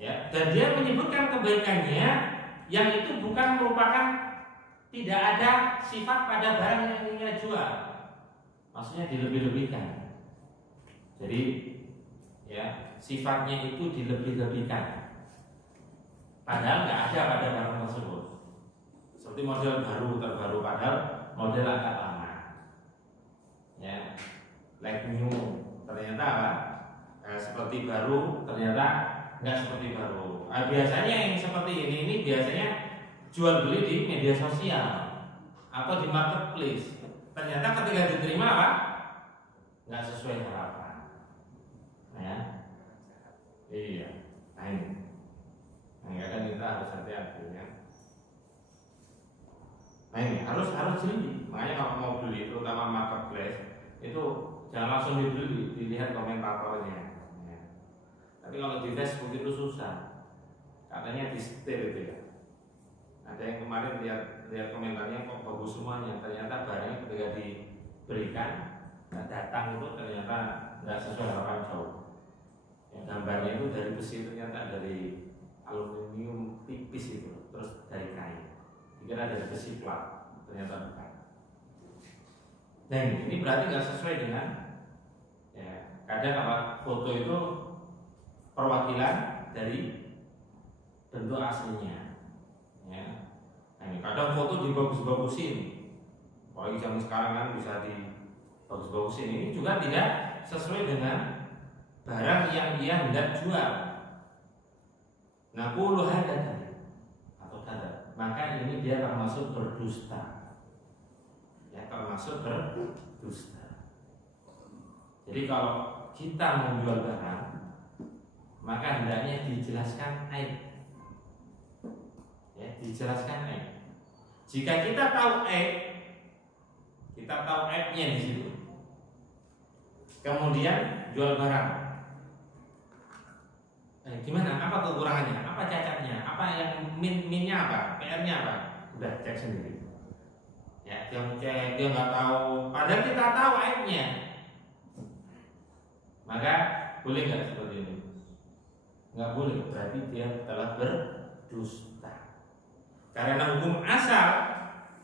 ya, dan dia menyebutkan kebaikannya yang itu bukan merupakan tidak ada sifat pada barang yang ingin dia jual. Maksudnya dilebih-lebihkan. Jadi ya, sifatnya itu dilebih-lebihkan. Padahal nggak ada pada barang tersebut. Seperti model baru terbaru padahal model agak lama. Ya, like new ternyata apa? Seperti baru ternyata nggak seperti baru. Biasanya yang seperti ini biasanya jual beli di media sosial atau di marketplace. Ternyata ketika diterima apa? Nggak sesuai harapan. Ya, iya. Nah ini, kadang kita harus hati-hati ya. Nah ini harus jeli. Makanya kalau mau beli, terutama marketplace, itu jangan langsung dibeli, dilihat komentatornya. Ya. Tapi kalau di Facebook itu susah, katanya di setir itu ya. Ada yang kemarin lihat komentarnya kok bagus semuanya, ternyata barangnya ketika diberikan datang itu ternyata nggak sesuai harapan jauh. Ya, gambarnya itu dari besi, ternyata dari aluminium tipis itu, terus dari kain. Dikira dari besi plat, ternyata bukan. Nah ini berarti nggak sesuai dengan ya. Kadang apa foto itu perwakilan dari bentuk aslinya. Ya. Nah, ini kadang foto dibagus-bagusin. Apalagi zaman sekarang kan bisa dibagus-bagusin. Ini juga tidak sesuai dengan barang yang dia hendak jual. Nah, puluhan atau kata, maka ini dia termasuk berdusta. Ya, termasuk berdusta. Jadi kalau kita menjual barang, maka hendaknya dijelaskan aib. Ya, dijelaskan aib. Jika kita tahu aib, kita tahu aibnya di situ. Kemudian jual barang. Gimana? Apa kekurangannya? Apa cacatnya? Apa yang minnya apa? PR-nya apa? Udah cek sendiri. Ya, dia cek, dia nggak tahu. Padahal kita tahu aibnya. Maka boleh nggak seperti ini? Nggak boleh. Berarti dia telah berdusta. Karena hukum asal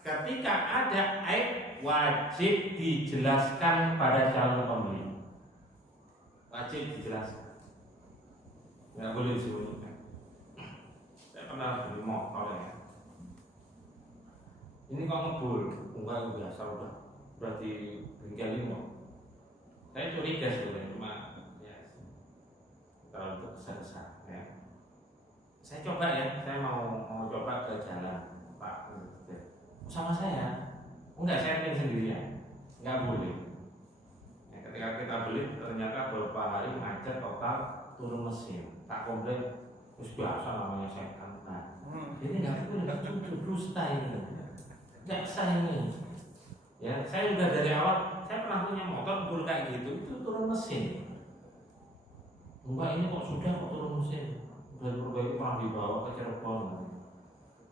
ketika ada aib wajib dijelaskan pada calon pembeli. Wajib dijelaskan. Nggak boleh disebutkan. Saya pernah beli motor ya. Ini kok ngebul? Enggak, biasa udah berarti bengkel ini. Saya curiga sebenarnya, cuma ya terlalu besar ya. Saya coba ya, saya mau coba ke jalan Pak sama saya. Enggak, saya pengen sendirian. Enggak boleh. Ya, ketika kita beli ternyata beberapa hari macet total, turun mesin. Tak komplain, terus biasa namanya setan. Nah, ini nggak boleh, dusta ini, nggak sah ini. Ya, saya udah dari awal, saya pernah punya motor bul kayak gitu, itu turun mesin. Enggak, ini kok sudah kok turun mesin, udah berbagai pernah dibawa ke Cirebon.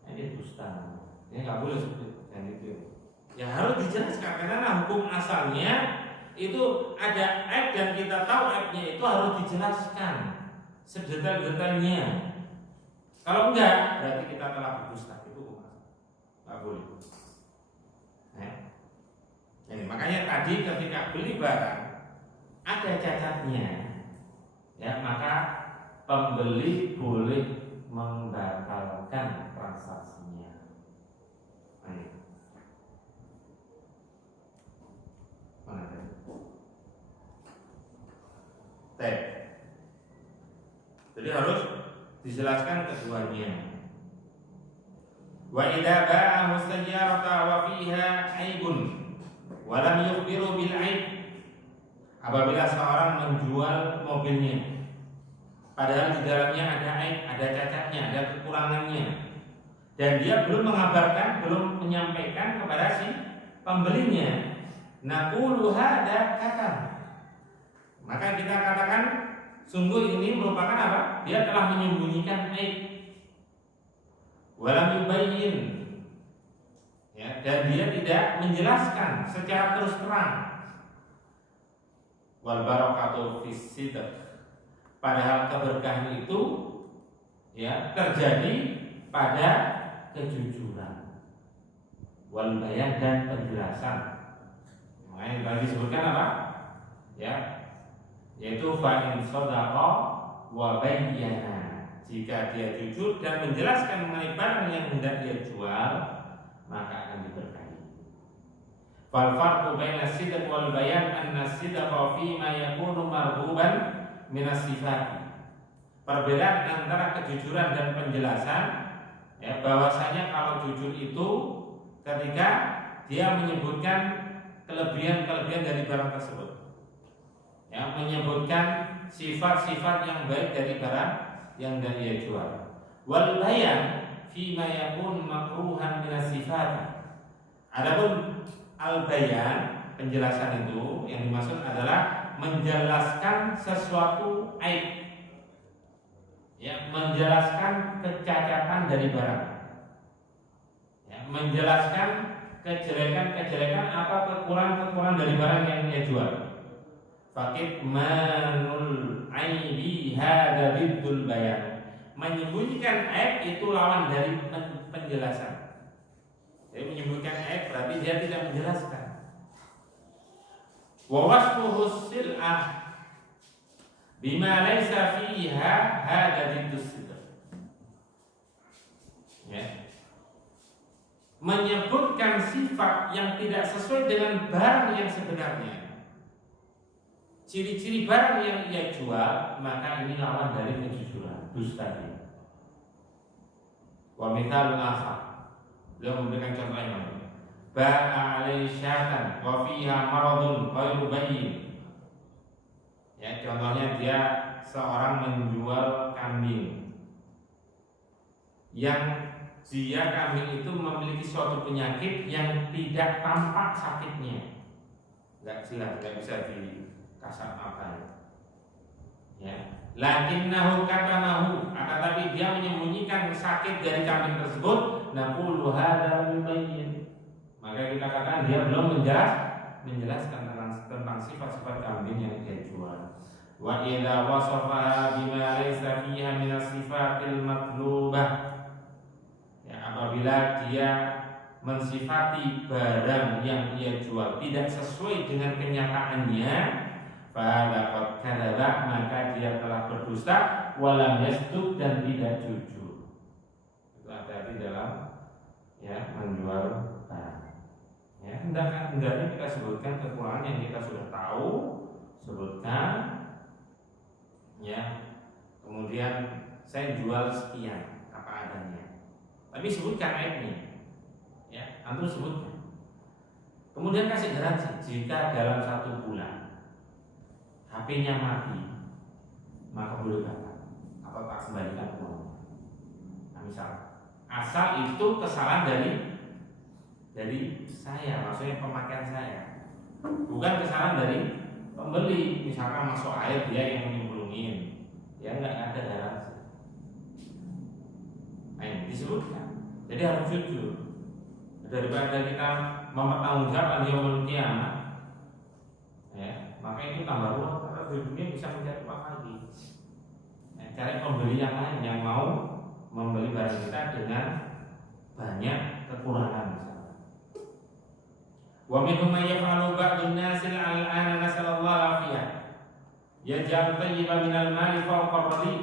Nah, ini dusta. Ini nggak boleh seperti itu. Ya harus dijelaskan karena hukum asalnya itu ada aib dan kita tahu aibnya itu harus dijelaskan sedetail-detailnya. Kalau enggak, berarti kita telah berdusta. Itu nggak boleh. Ini makanya tadi ketika beli barang ada cacatnya, ya maka pembeli boleh membatalkan transaksinya. Mana tadi? Jadi harus dijelaskan keduanya. Wa idza ba'a sayyarata wa fiha aibun wa lam yukhbiru bil aib. Apabila seorang menjual mobilnya padahal di dalamnya ada aib, ada cacatnya, ada kekurangannya, dan dia belum mengabarkan, belum menyampaikan kepada si pembelinya, naqulu hadza katan. Maka kita katakan sungguh ini merupakan apa? Dia telah menyembunyikan aib. Walam yubayyin. Ya, dan dia tidak menjelaskan secara terus terang. Wal barakatu fis sidq. Padahal keberkahan itu ya terjadi pada kejujuran. wal bayan dan penjelasan. Makanya tadi disebutkan apa? Ya, yaitu fa in shadaqa wa bayyana. Jika dia jujur dan menjelaskan mengenai barang yang hendak dia jual, maka akan diberkahi. Fal farqu baina sidq wal bayan anna sidqa fi ma yakunu marghuban min as-sifat. Perbedaan antara kejujuran dan penjelasan, ya, bahwasanya kalau jujur itu ketika dia menyebutkan kelebihan-kelebihan dari barang tersebut, ya, menyebutkan sifat-sifat yang baik dari barang yang dia jual. Wal bayan fi ma yakun makruhan min as-sifat. Adapun al bayan, penjelasan itu yang dimaksud adalah menjelaskan sesuatu aib, ya, menjelaskan kecacatan dari barang, ya, menjelaskan kejelekan-kejelekan atau kekurangan-kekurangan dari barang yang dia jual. Fakit manul aibi hada biddul bayan. Menyembunyikan aib itu lawan dari penjelasan. Jadi menyembunyikan aib berarti dia tidak menjelaskan. Wa wasfuhu sil'ah bima laisa fiha hada biddus sidq. Ya. Menyebutkan sifat yang tidak sesuai dengan barang yang sebenarnya, ciri-ciri barang yang ia jual, maka ini lawan dari kejujuran, dusta dia. Wa mithalun akhar, beliau memberikan contoh yang lain. Ba'a alaihi syatan wa fiha maradun ghairu bayyin. Ya, contohnya dia seorang menjual kambing yang dia kambing itu memiliki suatu penyakit yang tidak tampak sakitnya, nggak jelas, nggak bisa dikasat mata. Ya, lakinnahu katamahu, akan tapi dia menyembunyikan sakit dari kambing tersebut. Naqulu hadza bayyin, maka kita katakan dia belum menjelaskan tentang sifat-sifat kambing yang dia jual. Wa idza wasafa bima laysa fiha min as-sifatil matlubah, apabila dia mensifati barang yang ia jual tidak sesuai dengan kenyataannya, faqad kadzaba, maka dia telah berdusta, walam yasduq, dan tidak jujur. Itu ada di dalam, ya, menjual barang. Ya, hendaknya kita sebutkan kekurangan yang kita sudah tahu, sebutkan, ya. Kemudian saya jual sekian apa adanya, tapi sebutkan aibnya, ya, antum sebutkan. Kemudian kasih garansi jika dalam 1 bulan HP-nya mati, maka boleh batal atau tak kembalikan uang. Nah, misal, asal itu kesalahan dari saya, maksudnya pemakaian saya, bukan kesalahan dari pembeli. Misalkan masuk air dia yang nyemplungin, ya nggak ada garansi. Nah, ini disebutkan. Jadi harus jujur. Daripada kita mempertanggungjawabkan yaumul qiyamah, ya, maka itu tambah uang, karena di dunia bisa mencari uang lagi. Ya, cari pembeli yang lain yang mau membeli barang kita dengan banyak kekurangan misalnya. Wa minhum may yaf'alu ba'dun nasil al-ana nasallallahu alafiyah yaj'al tayyiban minal mali fawqa ar-radhi.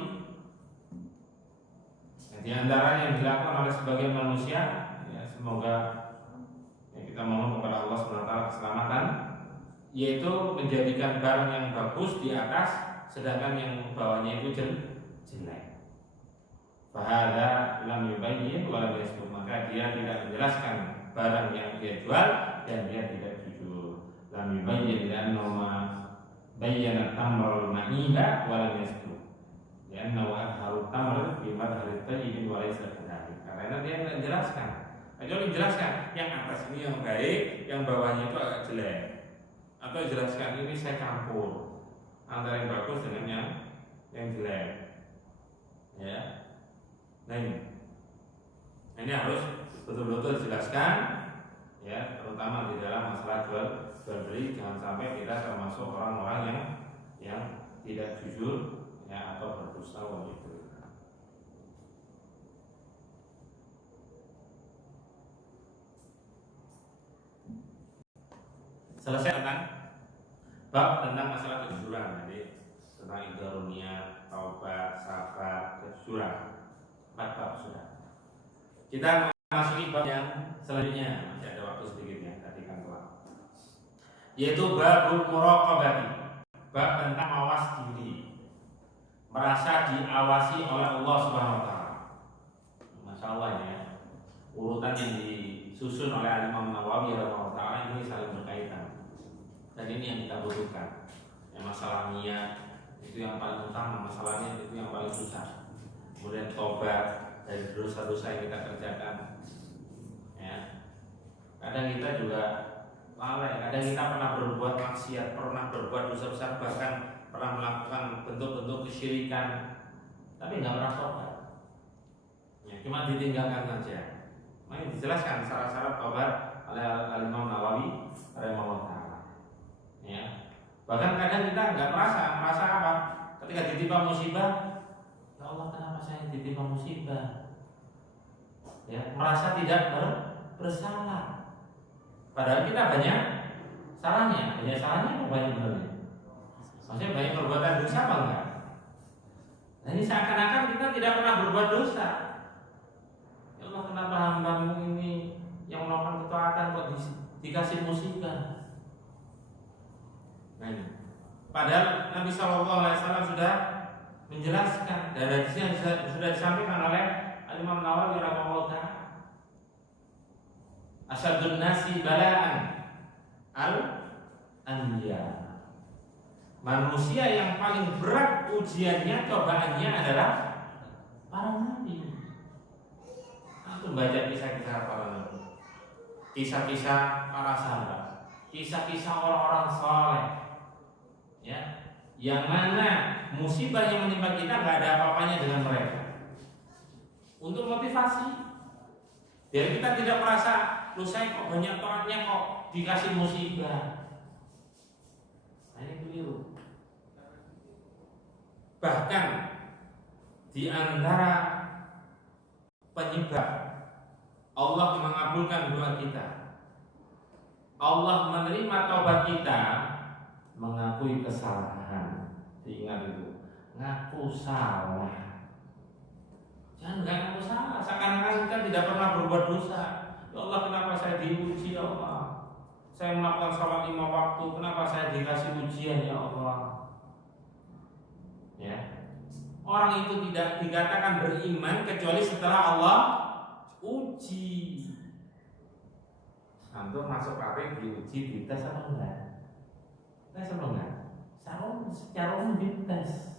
Di antara yang dilakukan oleh sebagian manusia, ya, semoga, ya, kita mohon kepada Allah SWT keselamatan, yaitu menjadikan barang yang bagus di atas, sedangkan yang bawahnya itu jelek. Fahadha lam yubayyin wa lam yasbut, maka dia tidak menjelaskan barang yang dia jual dan dia tidak jujur. Lam yubayyin li'annahu ma bayyana tamrul ma'iba wa lam yasbut, li'annahu adharu tamr fi madhari tayyibin wa laysa kadhalik. Karena dia tidak menjelaskan. Kecuali menjelaskan yang atas ini yang baik, yang bawahnya itu agak jelek, atau jelaskan ini saya campur antara yang bagus dengan yang jelek, ya. Nah, ini harus betul-betul dijelaskan, ya, terutama di dalam masalah jual beli. Jangan sampai kita termasuk orang-orang yang tidak jujur, ya, atau berdusta begitu. Selesai tentang bab tentang masalah kejujuran. Jadi tentang idharuniyat, taubat, sabar, kejujuran. 4 bab sudah. Kita memasuki bab yang selanjutnya. Masih ada waktu sedikit ya, tadi kan telah. Yaitu babul muraqabati. Bab tentang awas diri. Merasa diawasi oleh Allah Subhanahu wa taala. Masya Allah ya. Urutan yang disusun oleh Imam Nawawi rahimahullah taala ini saling berkaitan. Dan ini yang kita butuhkan. Yang masalah niat itu yang paling utama, masalahnya itu yang paling susah. Kemudian tobat dari dosa-dosa yang kita kerjakan. Ya. Kadang kita juga lalai, kadang kita pernah berbuat maksiat, pernah berbuat dosa besar, bahkan pernah melakukan bentuk-bentuk kesyirikan, tapi nggak pernah tobat. Ya, cuma ditinggalkan saja. Nah, dijelaskan syarat-syarat tobat oleh Imam Nawawi rahimahullah taala. Ya. Bahkan kadang kita nggak merasa apa? Ketika ditimpa musibah, ya Allah kenapa saya ditimpa musibah? Ya, merasa tidak bersalah. Padahal kita banyak salahnya apa banyak benernya? Maksudnya banyak perbuatan dosa apa enggak? Nah ini seakan-akan kita tidak pernah berbuat dosa. Ya Allah kenapa hamba-Mu ini yang melakukan ketaatan kok dikasih musibah? Nah ini. Padahal Nabi SAW sudah menjelaskan dan hadisnya sudah disampaikan oleh Imam Nawawi rahimahullah taala. Asyadun nasi bala'an al-anbiya. Manusia yang paling berat ujiannya, cobaannya adalah para nabi. Aku baca kisah-kisah para nabi, kisah-kisah para sahabat, kisah-kisah orang-orang saleh, ya, yang mana musibah yang menimpa kita nggak ada apa-apanya dengan mereka. Untuk motivasi, biar kita tidak merasa, lu saya kok banyak taatnya kok dikasih musibah. Nah, ini keliru. Bahkan di antara penyebab Allah mengabulkan doa kita, Allah menerima taubat kita, mengakui kesalahan. Diingat itu, ngaku salah. Jangan ngaku salah, seakan-akan kita tidak pernah berbuat dosa. Ya Allah kenapa saya diuji ya Allah? Saya melakukan sholat 5 waktu, kenapa saya dikasih ujian ya Allah? Ya, orang itu tidak dikatakan beriman kecuali setelah Allah uji. Antum masuk pabrik diuji, dites apa enggak? Tes apa enggak? Secara umum dites.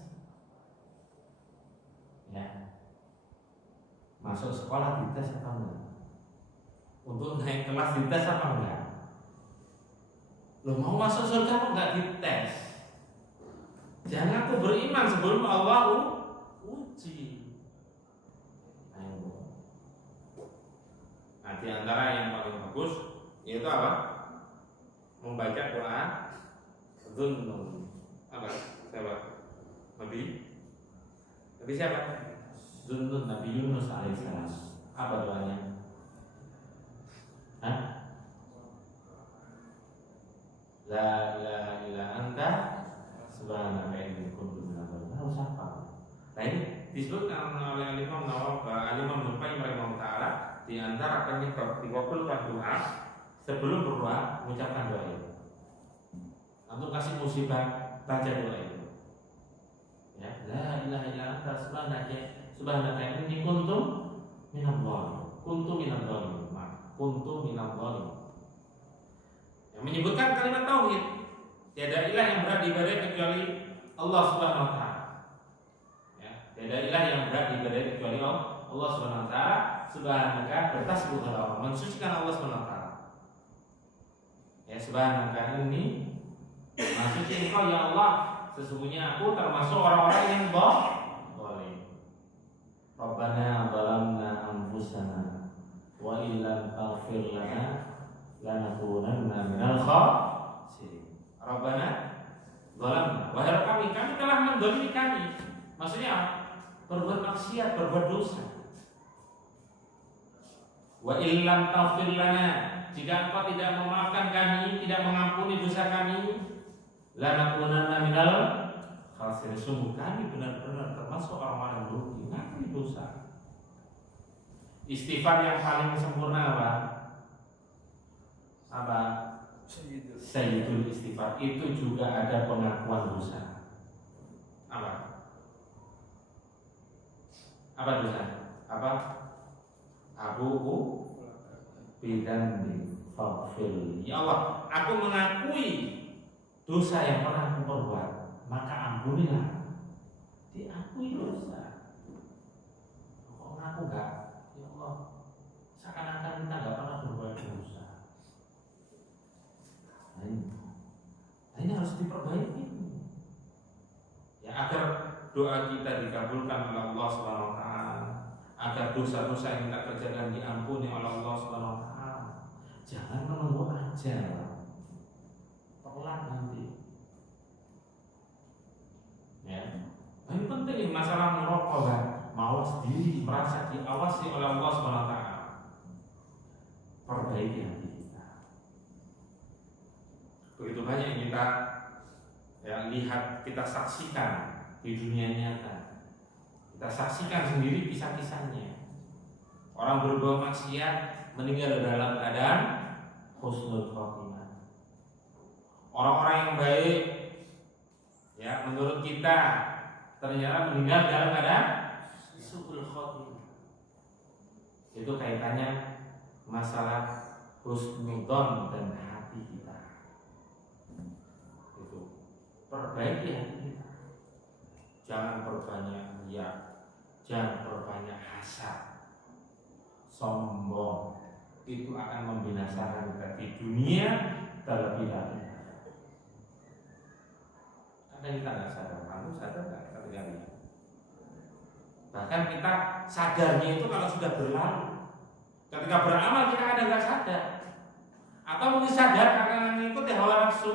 Ya, masuk sekolah dites apa enggak? Untuk naik kelas dites apa enggak? Lo mau masuk surga kok enggak dites? Jangan aku beriman sebelum Allah uji. Nah, di antara yang paling bagus yaitu apa? Membaca doa Zunnun. Apa? Siapa? Nabi siapa? Zunnun, Nabi Yunus alaihissalam. Apa doanya? Hah? La ilaha illa anta subhanaka inni kuntu minadz dzalimin. Harus apa? Nah ini disebutkan oleh Imam Nawawi, Imam Nuqayyim rahimahullah taala, di antara penyebab dikabulkan doa sebelum berdoa mengucapkan doa itu. Untuk kasih musibah baca doa itu. Ya, la ilaha illa anta subhanaka inni kuntu minadz dzalimin. Kuntu minadz dzalimin. Kuntu minadz dzalimin. Yang menyebutkan kalimat tauhid, tiada ilah yang berhak diibadahi kecuali Allah Subhanahu wa taala. Ya, tiada ilah yang berhak diibadahi kecuali Allah Subhanahu wa taala. Subhanaka, bertasbih kepada Allah, mensucikan Allah Subhanahu wa taala. Ya, subhanaka ini maksudnya engkau ya Allah, sesungguhnya aku termasuk orang-orang yang zalim. Rabbana zalamna anfusana wa illam taghfir lana lanakunanna minal khasirin. Rabbana zalamna, wahai kami telah menzalimi kami. Maksudnya berbuat maksiat, berbuat dosa. Wa illam taghfir lana, jika engkau tidak memaafkan kami, tidak mengampuni dosa kami, lanakunanna minal khasirin. Sungguh kami benar-benar termasuk orang-orang yang rugi. Ngakui dosa. Istighfar yang paling sempurna apa? Sayyidul istighfar. Itu juga ada pengakuan dosa. Apa dosa? Apa? Abu'u bidzambi faghfir. Ya Allah, aku mengakui dosa yang pernah aku perbuat, maka ampunilah. Diakui dosa. Kok ngaku enggak? Ya Allah, seakan-akan kita enggak pernah berbuat dosa. Nah, ini harus diperbaiki. Ya, agar doa kita dikabulkan oleh Allah Subhanahu wa taala, agar dosa-dosa yang kita kerjakan diampuni oleh Allah Subhanahu wa taala. Jangan menunggu ajal. Telat nanti. Ya. Ini penting masalah muraqabah, mawas diri, merasa diawasi oleh Allah Subhanahu wa taala. Perbaiki hati kita. Begitu banyak yang kita lihat, kita saksikan di dunia nyata. Kita saksikan sendiri kisah-kisahnya. Orang berbuat maksiat meninggal dalam keadaan husnul khotimah. Orang-orang yang baik, ya menurut kita, ternyata meninggal dalam keadaan su'ul khotimah. Itu kaitannya masalah husnudzon dan hati kita. Itu perbaiki hati kita. Jangan perbanyak riya, jangan perbanyak hasad, sombong. Itu akan membinasakan kita di dunia terlebih dahulu. Karena kita nggak sadar, kamu sadar nggak ketika riya? Bahkan kita sadarnya itu kalau sudah berlalu. Ketika beramal kita kadang nggak sadar, atau mungkin sadar karena mengikuti hawa nafsu,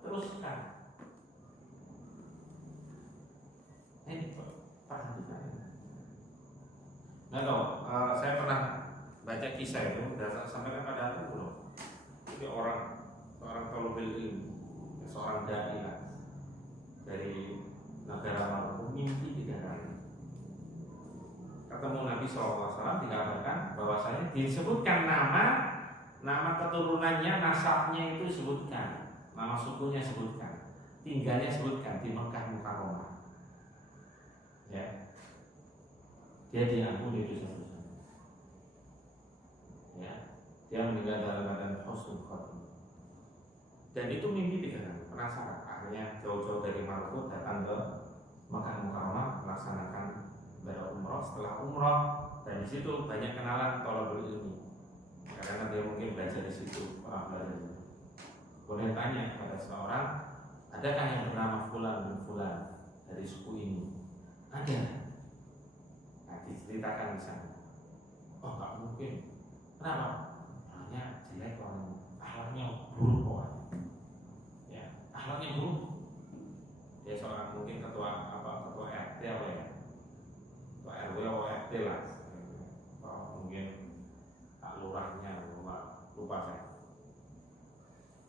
teruskan. Ini perhatikan. Nah, saya pernah baca kisah itu, sudah sampaikan pada aku loh. Ini seorang thalibul ilmi, seorang dai dari negara Maroko, mimpi 3 kali. Ketemu Nabi SAW, dikabarkan bahwasanya disebutkan nama keturunannya, nasabnya itu disebutkan, nama sukunya disebutkan, tinggalnya disebutkan di Mekah Mukarramah. Ya, dia diampuni dosa-dosanya. Ya, dia meninggal dalam keadaan husnul khotimah. Dan itu mimpi 3 kali. Penasaran, akhirnya jauh-jauh dari Maroko datang ke Mekah Mukarramah melaksanakan ibadah umroh. Setelah umroh, dan di situ banyak kenalan thalibul ilmi, karena dia mungkin belajar di situ, belajar. Kemudian tanya kepada seorang, adakah yang bernama Fulan bin Fulan dari suku ini? Ada. Nah, diceritakan di sana. Oh, nggak mungkin. Kenapa? Orangnya jelek, akhlaknya buruk orang. Ya, akhlaknya buruk. Dia seorang mungkin ketua RT apa ya? RW atau RT lah, mungkin tak lurahnya, lupa saya.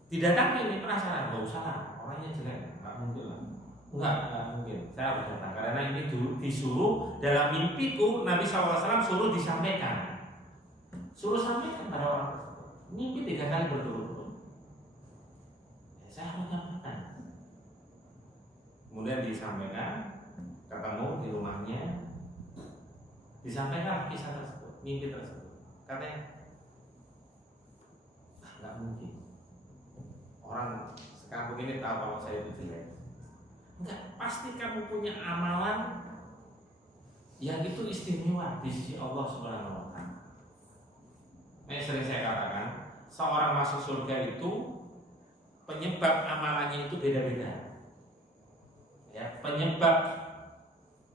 Didatangi ini penasaran, nggak usah lah, orangnya jelek, nggak mungkin lah, nggak mungkin. Saya harus datang karena ini disuruh dalam mimpiku. Nabi SAW suruh disampaikan, suruh sampaikan pada orang tersebut. Mimpi 3 kali berturut-turut. Ya, saya harus nyampaikan. Kemudian disampaikan, ketemu di rumahnya. Disampaikan kisah tersebut, mimpi tersebut. Katanya, nggak mungkin. Orang sekampung ini tahu kalau saya itu jelek. Enggak, pasti kamu punya amalan yang itu istimewa di sisi Allah Subhanahu wa taala. Sering saya katakan, seorang masuk surga itu penyebab amalannya itu beda-beda. Ya, penyebab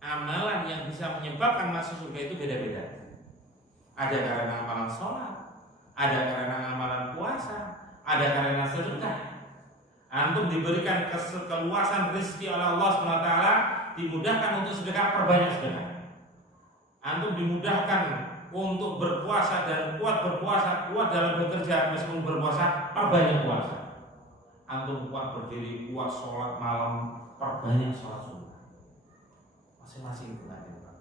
amalan yang bisa menyebabkan masuk surga itu beda-beda. Ada karena amalan sholat, ada karena amalan puasa, ada karena sedekah. Antum diberikan keluasan rezeki oleh Allah SWT, dimudahkan untuk sedekah, perbanyak sedekah. Antum dimudahkan untuk berpuasa dan kuat berpuasa, kuat dalam bekerja meskipun berpuasa, perbanyak puasa. Antum kuat berdiri, kuat sholat malam, perbanyak sholat sunnah. Masing-masing itu nggak ada.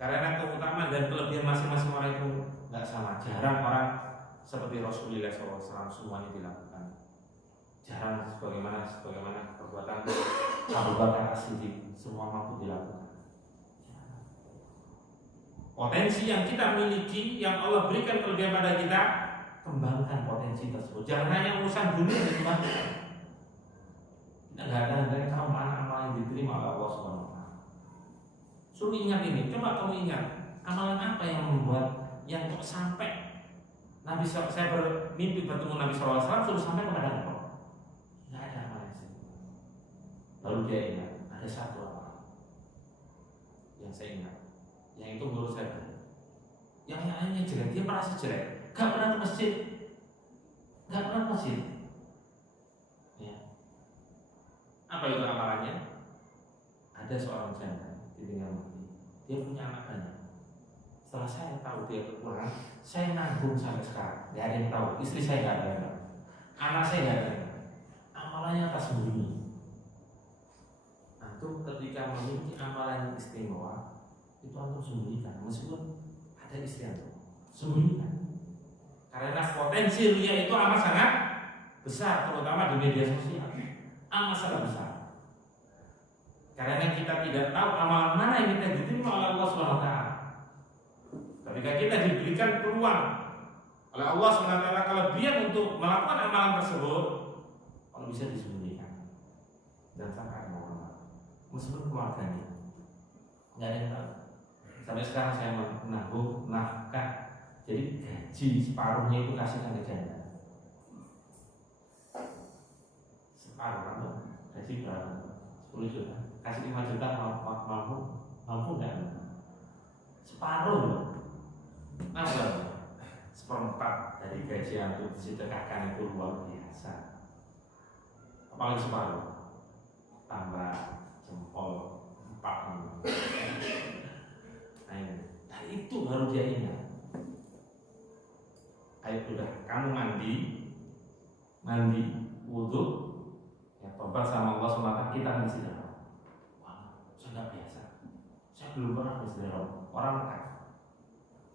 Karena keutamaan dan kelebihan masing-masing orang itu nggak sama. Jarang orang seperti Rasulullah SAW semuanya dilakukan. Jarang sebagaimana perbuatan Abu Bakar As-Siddiq semua mampu dilakukan. Potensi yang kita miliki, yang Allah berikan kelebihan pada kita, kembangkan potensi tersebut. Jangan hanya urusan dunia yang dikembangkan. Kita nggak ada dari amalan-amalan yang diterima oleh Allah Subhanahu Wa Taala. Suruh ingat ini, coba kamu ingat amalan apa yang membuat yang kok sampai Nabi saya bermimpi bertemu Nabi SAW suruh sampai kepada engkau. Nggak ada amalan yang lalu dia ingat ada satu amalan yang saya ingat. Yang itu menurut saya yang lainnya jelek, dia merasa jelek, gak pernah ke masjid, ya. Apa itu amalannya? Ada seorang janda di tengah mati, dia punya anak banyak. Setelah saya tahu dia kekurangan, saya nanggung sampai sekarang, gak ada yang tahu, istri saya gak ada, anak saya gak ada. Amalannya atas sembunyi. Antum ketika memiliki amalan yang istimewa, itu antum sembunyikan, meskipun ada istri antum, sembunyikan. Karena potensi ria itu amat sangat besar, terutama di media sosial, amat sangat besar. Karena kita tidak tahu amalan mana yang kita diterima oleh Allah SWT. Ketika kita diberikan peluang oleh Allah SWT kelebihan untuk melakukan amalan tersebut, kalau bisa disembunyikan dan sampai Allah, meskipun keluarganya nggak ada yang tahu. Sampai sekarang saya menanggung nafkah, jadi gaji separuhnya itu kasihkan ke janda. Separuh kan? Gaji berapa? 10 juta. Kasih 5 juta mampu nggak? Separuh loh. Nambah seperempat dari gaji yang itu disedekahkan itu luar biasa. Apalagi separuh tambah jempol 4. Nah itu baru dia ingat. Ayo sudah, kamu mandi, wudhu, ya tobat sama Allah SWT, kita istirahat. Wah, saya nggak biasa. Saya belum pernah istirahat. Orang kan,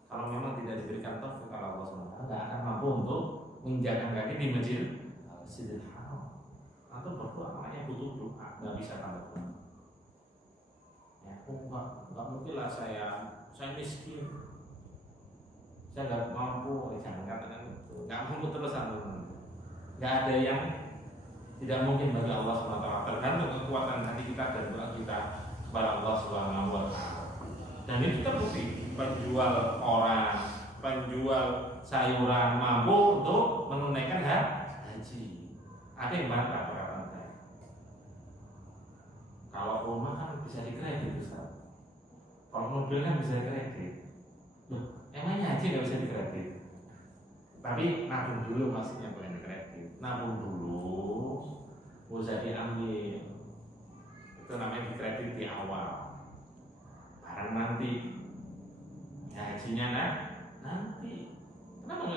kalau memang tidak diberikan taufik oleh Allah SWT, nggak akan mampu untuk menginjakkan kaki di Masjidil Haram. Atau berdoa, makanya butuh doa, nggak bisa tambah doa. Ya, nggak mungkin lah saya miskin, saya nggak mampu, jangan katakan itu, nggak mampu terus nggak ada yang tidak mungkin bagi Allah SWT. Tergantung kekuatan hati kita dan doa kita kepada Allah SWT. Dan itu terbukti, penjual orang, penjual sayuran mampu untuk menunaikan haji. Ada yang bantah perkataan saya. Kalau rumah kan bisa dikredit, Ustaz. Kalau mobil kan bisa dikredit. Loh, emangnya haji nggak bisa dikredit? Tapi nabung dulu, maksudnya bukan dikredit. Nabung dulu, usah diambil. Itu namanya dikredit di awal. Barang nanti hajinya nanti. Kenapa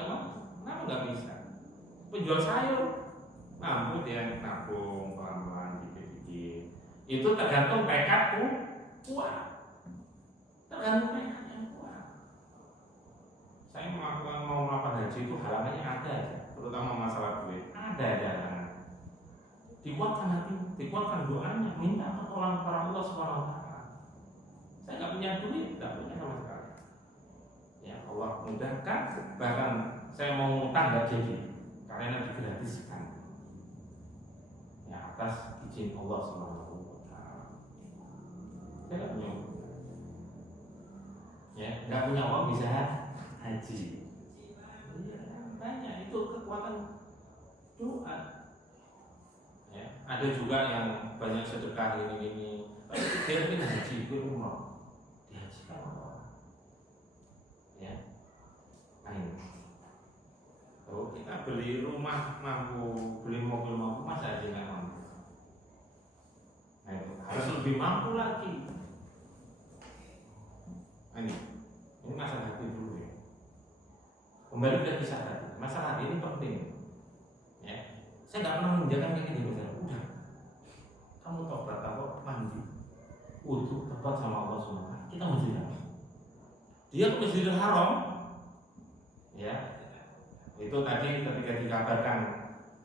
nggak bisa? Penjual sayur mampu dia nabung pelan-pelan dikit-dikit. Itu tergantung tekadku kuat. Tergantung tekad yang kuat. Saya mau melakukan haji itu halangannya ada aja, terutama masalah duit. Ada aja halangan. Dikuatkan hati, dikuatkan doanya, minta pertolongan kepada Allah SWT. Saya nggak punya duit, nggak punya sama sekali. Ya Allah mudahkan, bahkan saya mau ngutang nggak jadi, karena digratiskan. Ya atas izin Allah SWT. Saya nggak punya uang. Ya nggak punya uang bisa haji. Ya, banyak itu kekuatan doa. Ya, ada juga yang banyak sedekah ini. Tapi dia ingin haji itu umroh. Dihajikan orang. Ya, ayo. Kalau kita beli rumah mampu, beli mobil mampu, masa aja nggak mampu. Nah, itu harus lebih mampu lagi. Ini Kembali ke kisah tadi, masalah hati ini penting. Ya, saya nggak pernah menjaga kayak gini misalnya. Udah, kamu tobat, kamu mandi, wudhu, tobat sama Allah semua. Kita masjid. Dia ke Masjidil Haram, ya, itu tadi ketika dikabarkan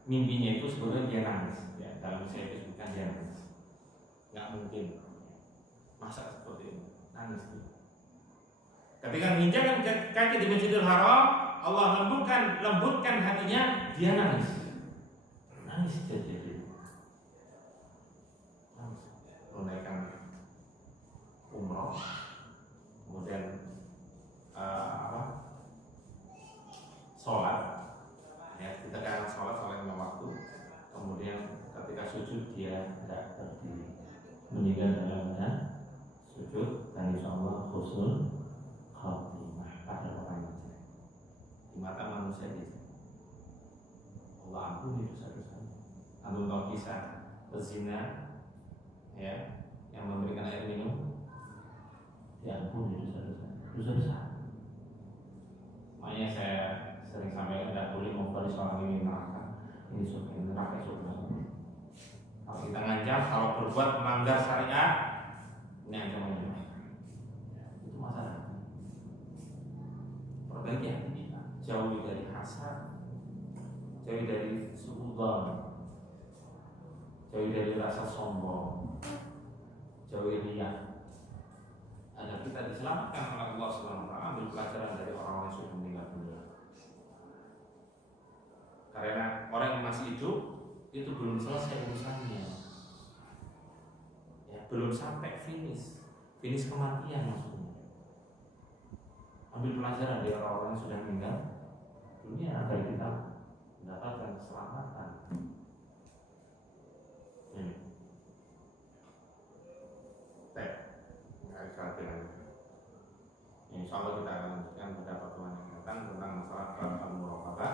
mimpinya itu sebetulnya dia nangis. Ya, dalam saya disebutkan dia nangis. Nggak mungkin, masa seperti ini nangis dia. Ketika menginjakkan kaki di Masjidil Haram, Allah lembutkan hatinya, dia nangis. Nangis jadi. Nangis. Menunaikan umroh, kemudian sholat, ya, kita kan sholat lima waktu. Kemudian ketika sujud dia tidak berdiri, meninggal dalam keadaan sujud, dan insya Allah husnul khatimah pada orang yang di mata manusia dia. Allah ampuni dosa-dosanya. Antum tahu kisah pezina, ya, yang memberikan air minum, diampuni dosa-dosanya, dosa besar. Makanya saya sering sampaikan tidak boleh memfonis orang ini neraka, ini surga, ini neraka, surga. Kalau kita ngancam, kalau berbuat melanggar syariat, ini ancamannya. Itu masalah. Perbaiki hati kita, jauhi dari hasad, jauhi dari suudzon, jauhi dari rasa sombong, jauhi riya, agar kita diselamatkan oleh Allah SWT. Ambil pelajaran dari orang-orang yang sudah meninggal dunia. Karena orang yang masih hidup itu belum selesai urusannya, ya, belum sampai finish kematian maksudnya. Ambil pelajaran dari orang-orang yang sudah meninggal dunia agar kita mendapatkan keselamatan. Ini. Baik. Insya Allah kita akan lanjutkan pada pertemuan yang akan datang tentang masalah al-muraqabah.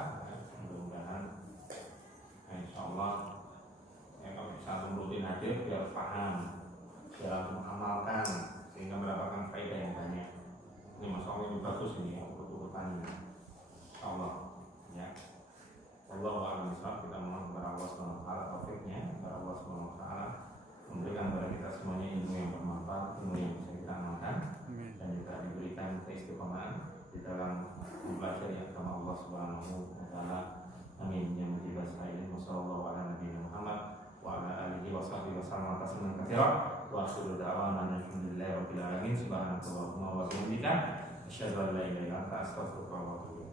Mudah-mudahan insya Allah ya, kalau bisa rutin hadir biar paham, biar mengamalkan sehingga mendapatkan faedah yang banyak. Ini masya Allah ini bagus ini ya, urut-urutannya. Insya Allah ya. Allah wa'alaikum, kita mohon kepada Allah SWT taufiknya, kepada Allah SWT memberikan kepada kita semuanya ilmu yang bermanfaat, ilmu yang bisa kita amalkan, dan juga diberikan keistiqomahan di dalam mempelajari agama Allah Subhanahu wa taala. Amin ya rabbal alamin. Wassallallahu ala nabiyina Muhammad wa ala alihi washabbihi wasallam tasliman katsiran. Wa akhiru da'wana alhamdulillahi rabbil alamin. Subhanakallahumma wa bihamdika asyhadu an la ilaha illa anta astaghfiruka wa atubu ilaik.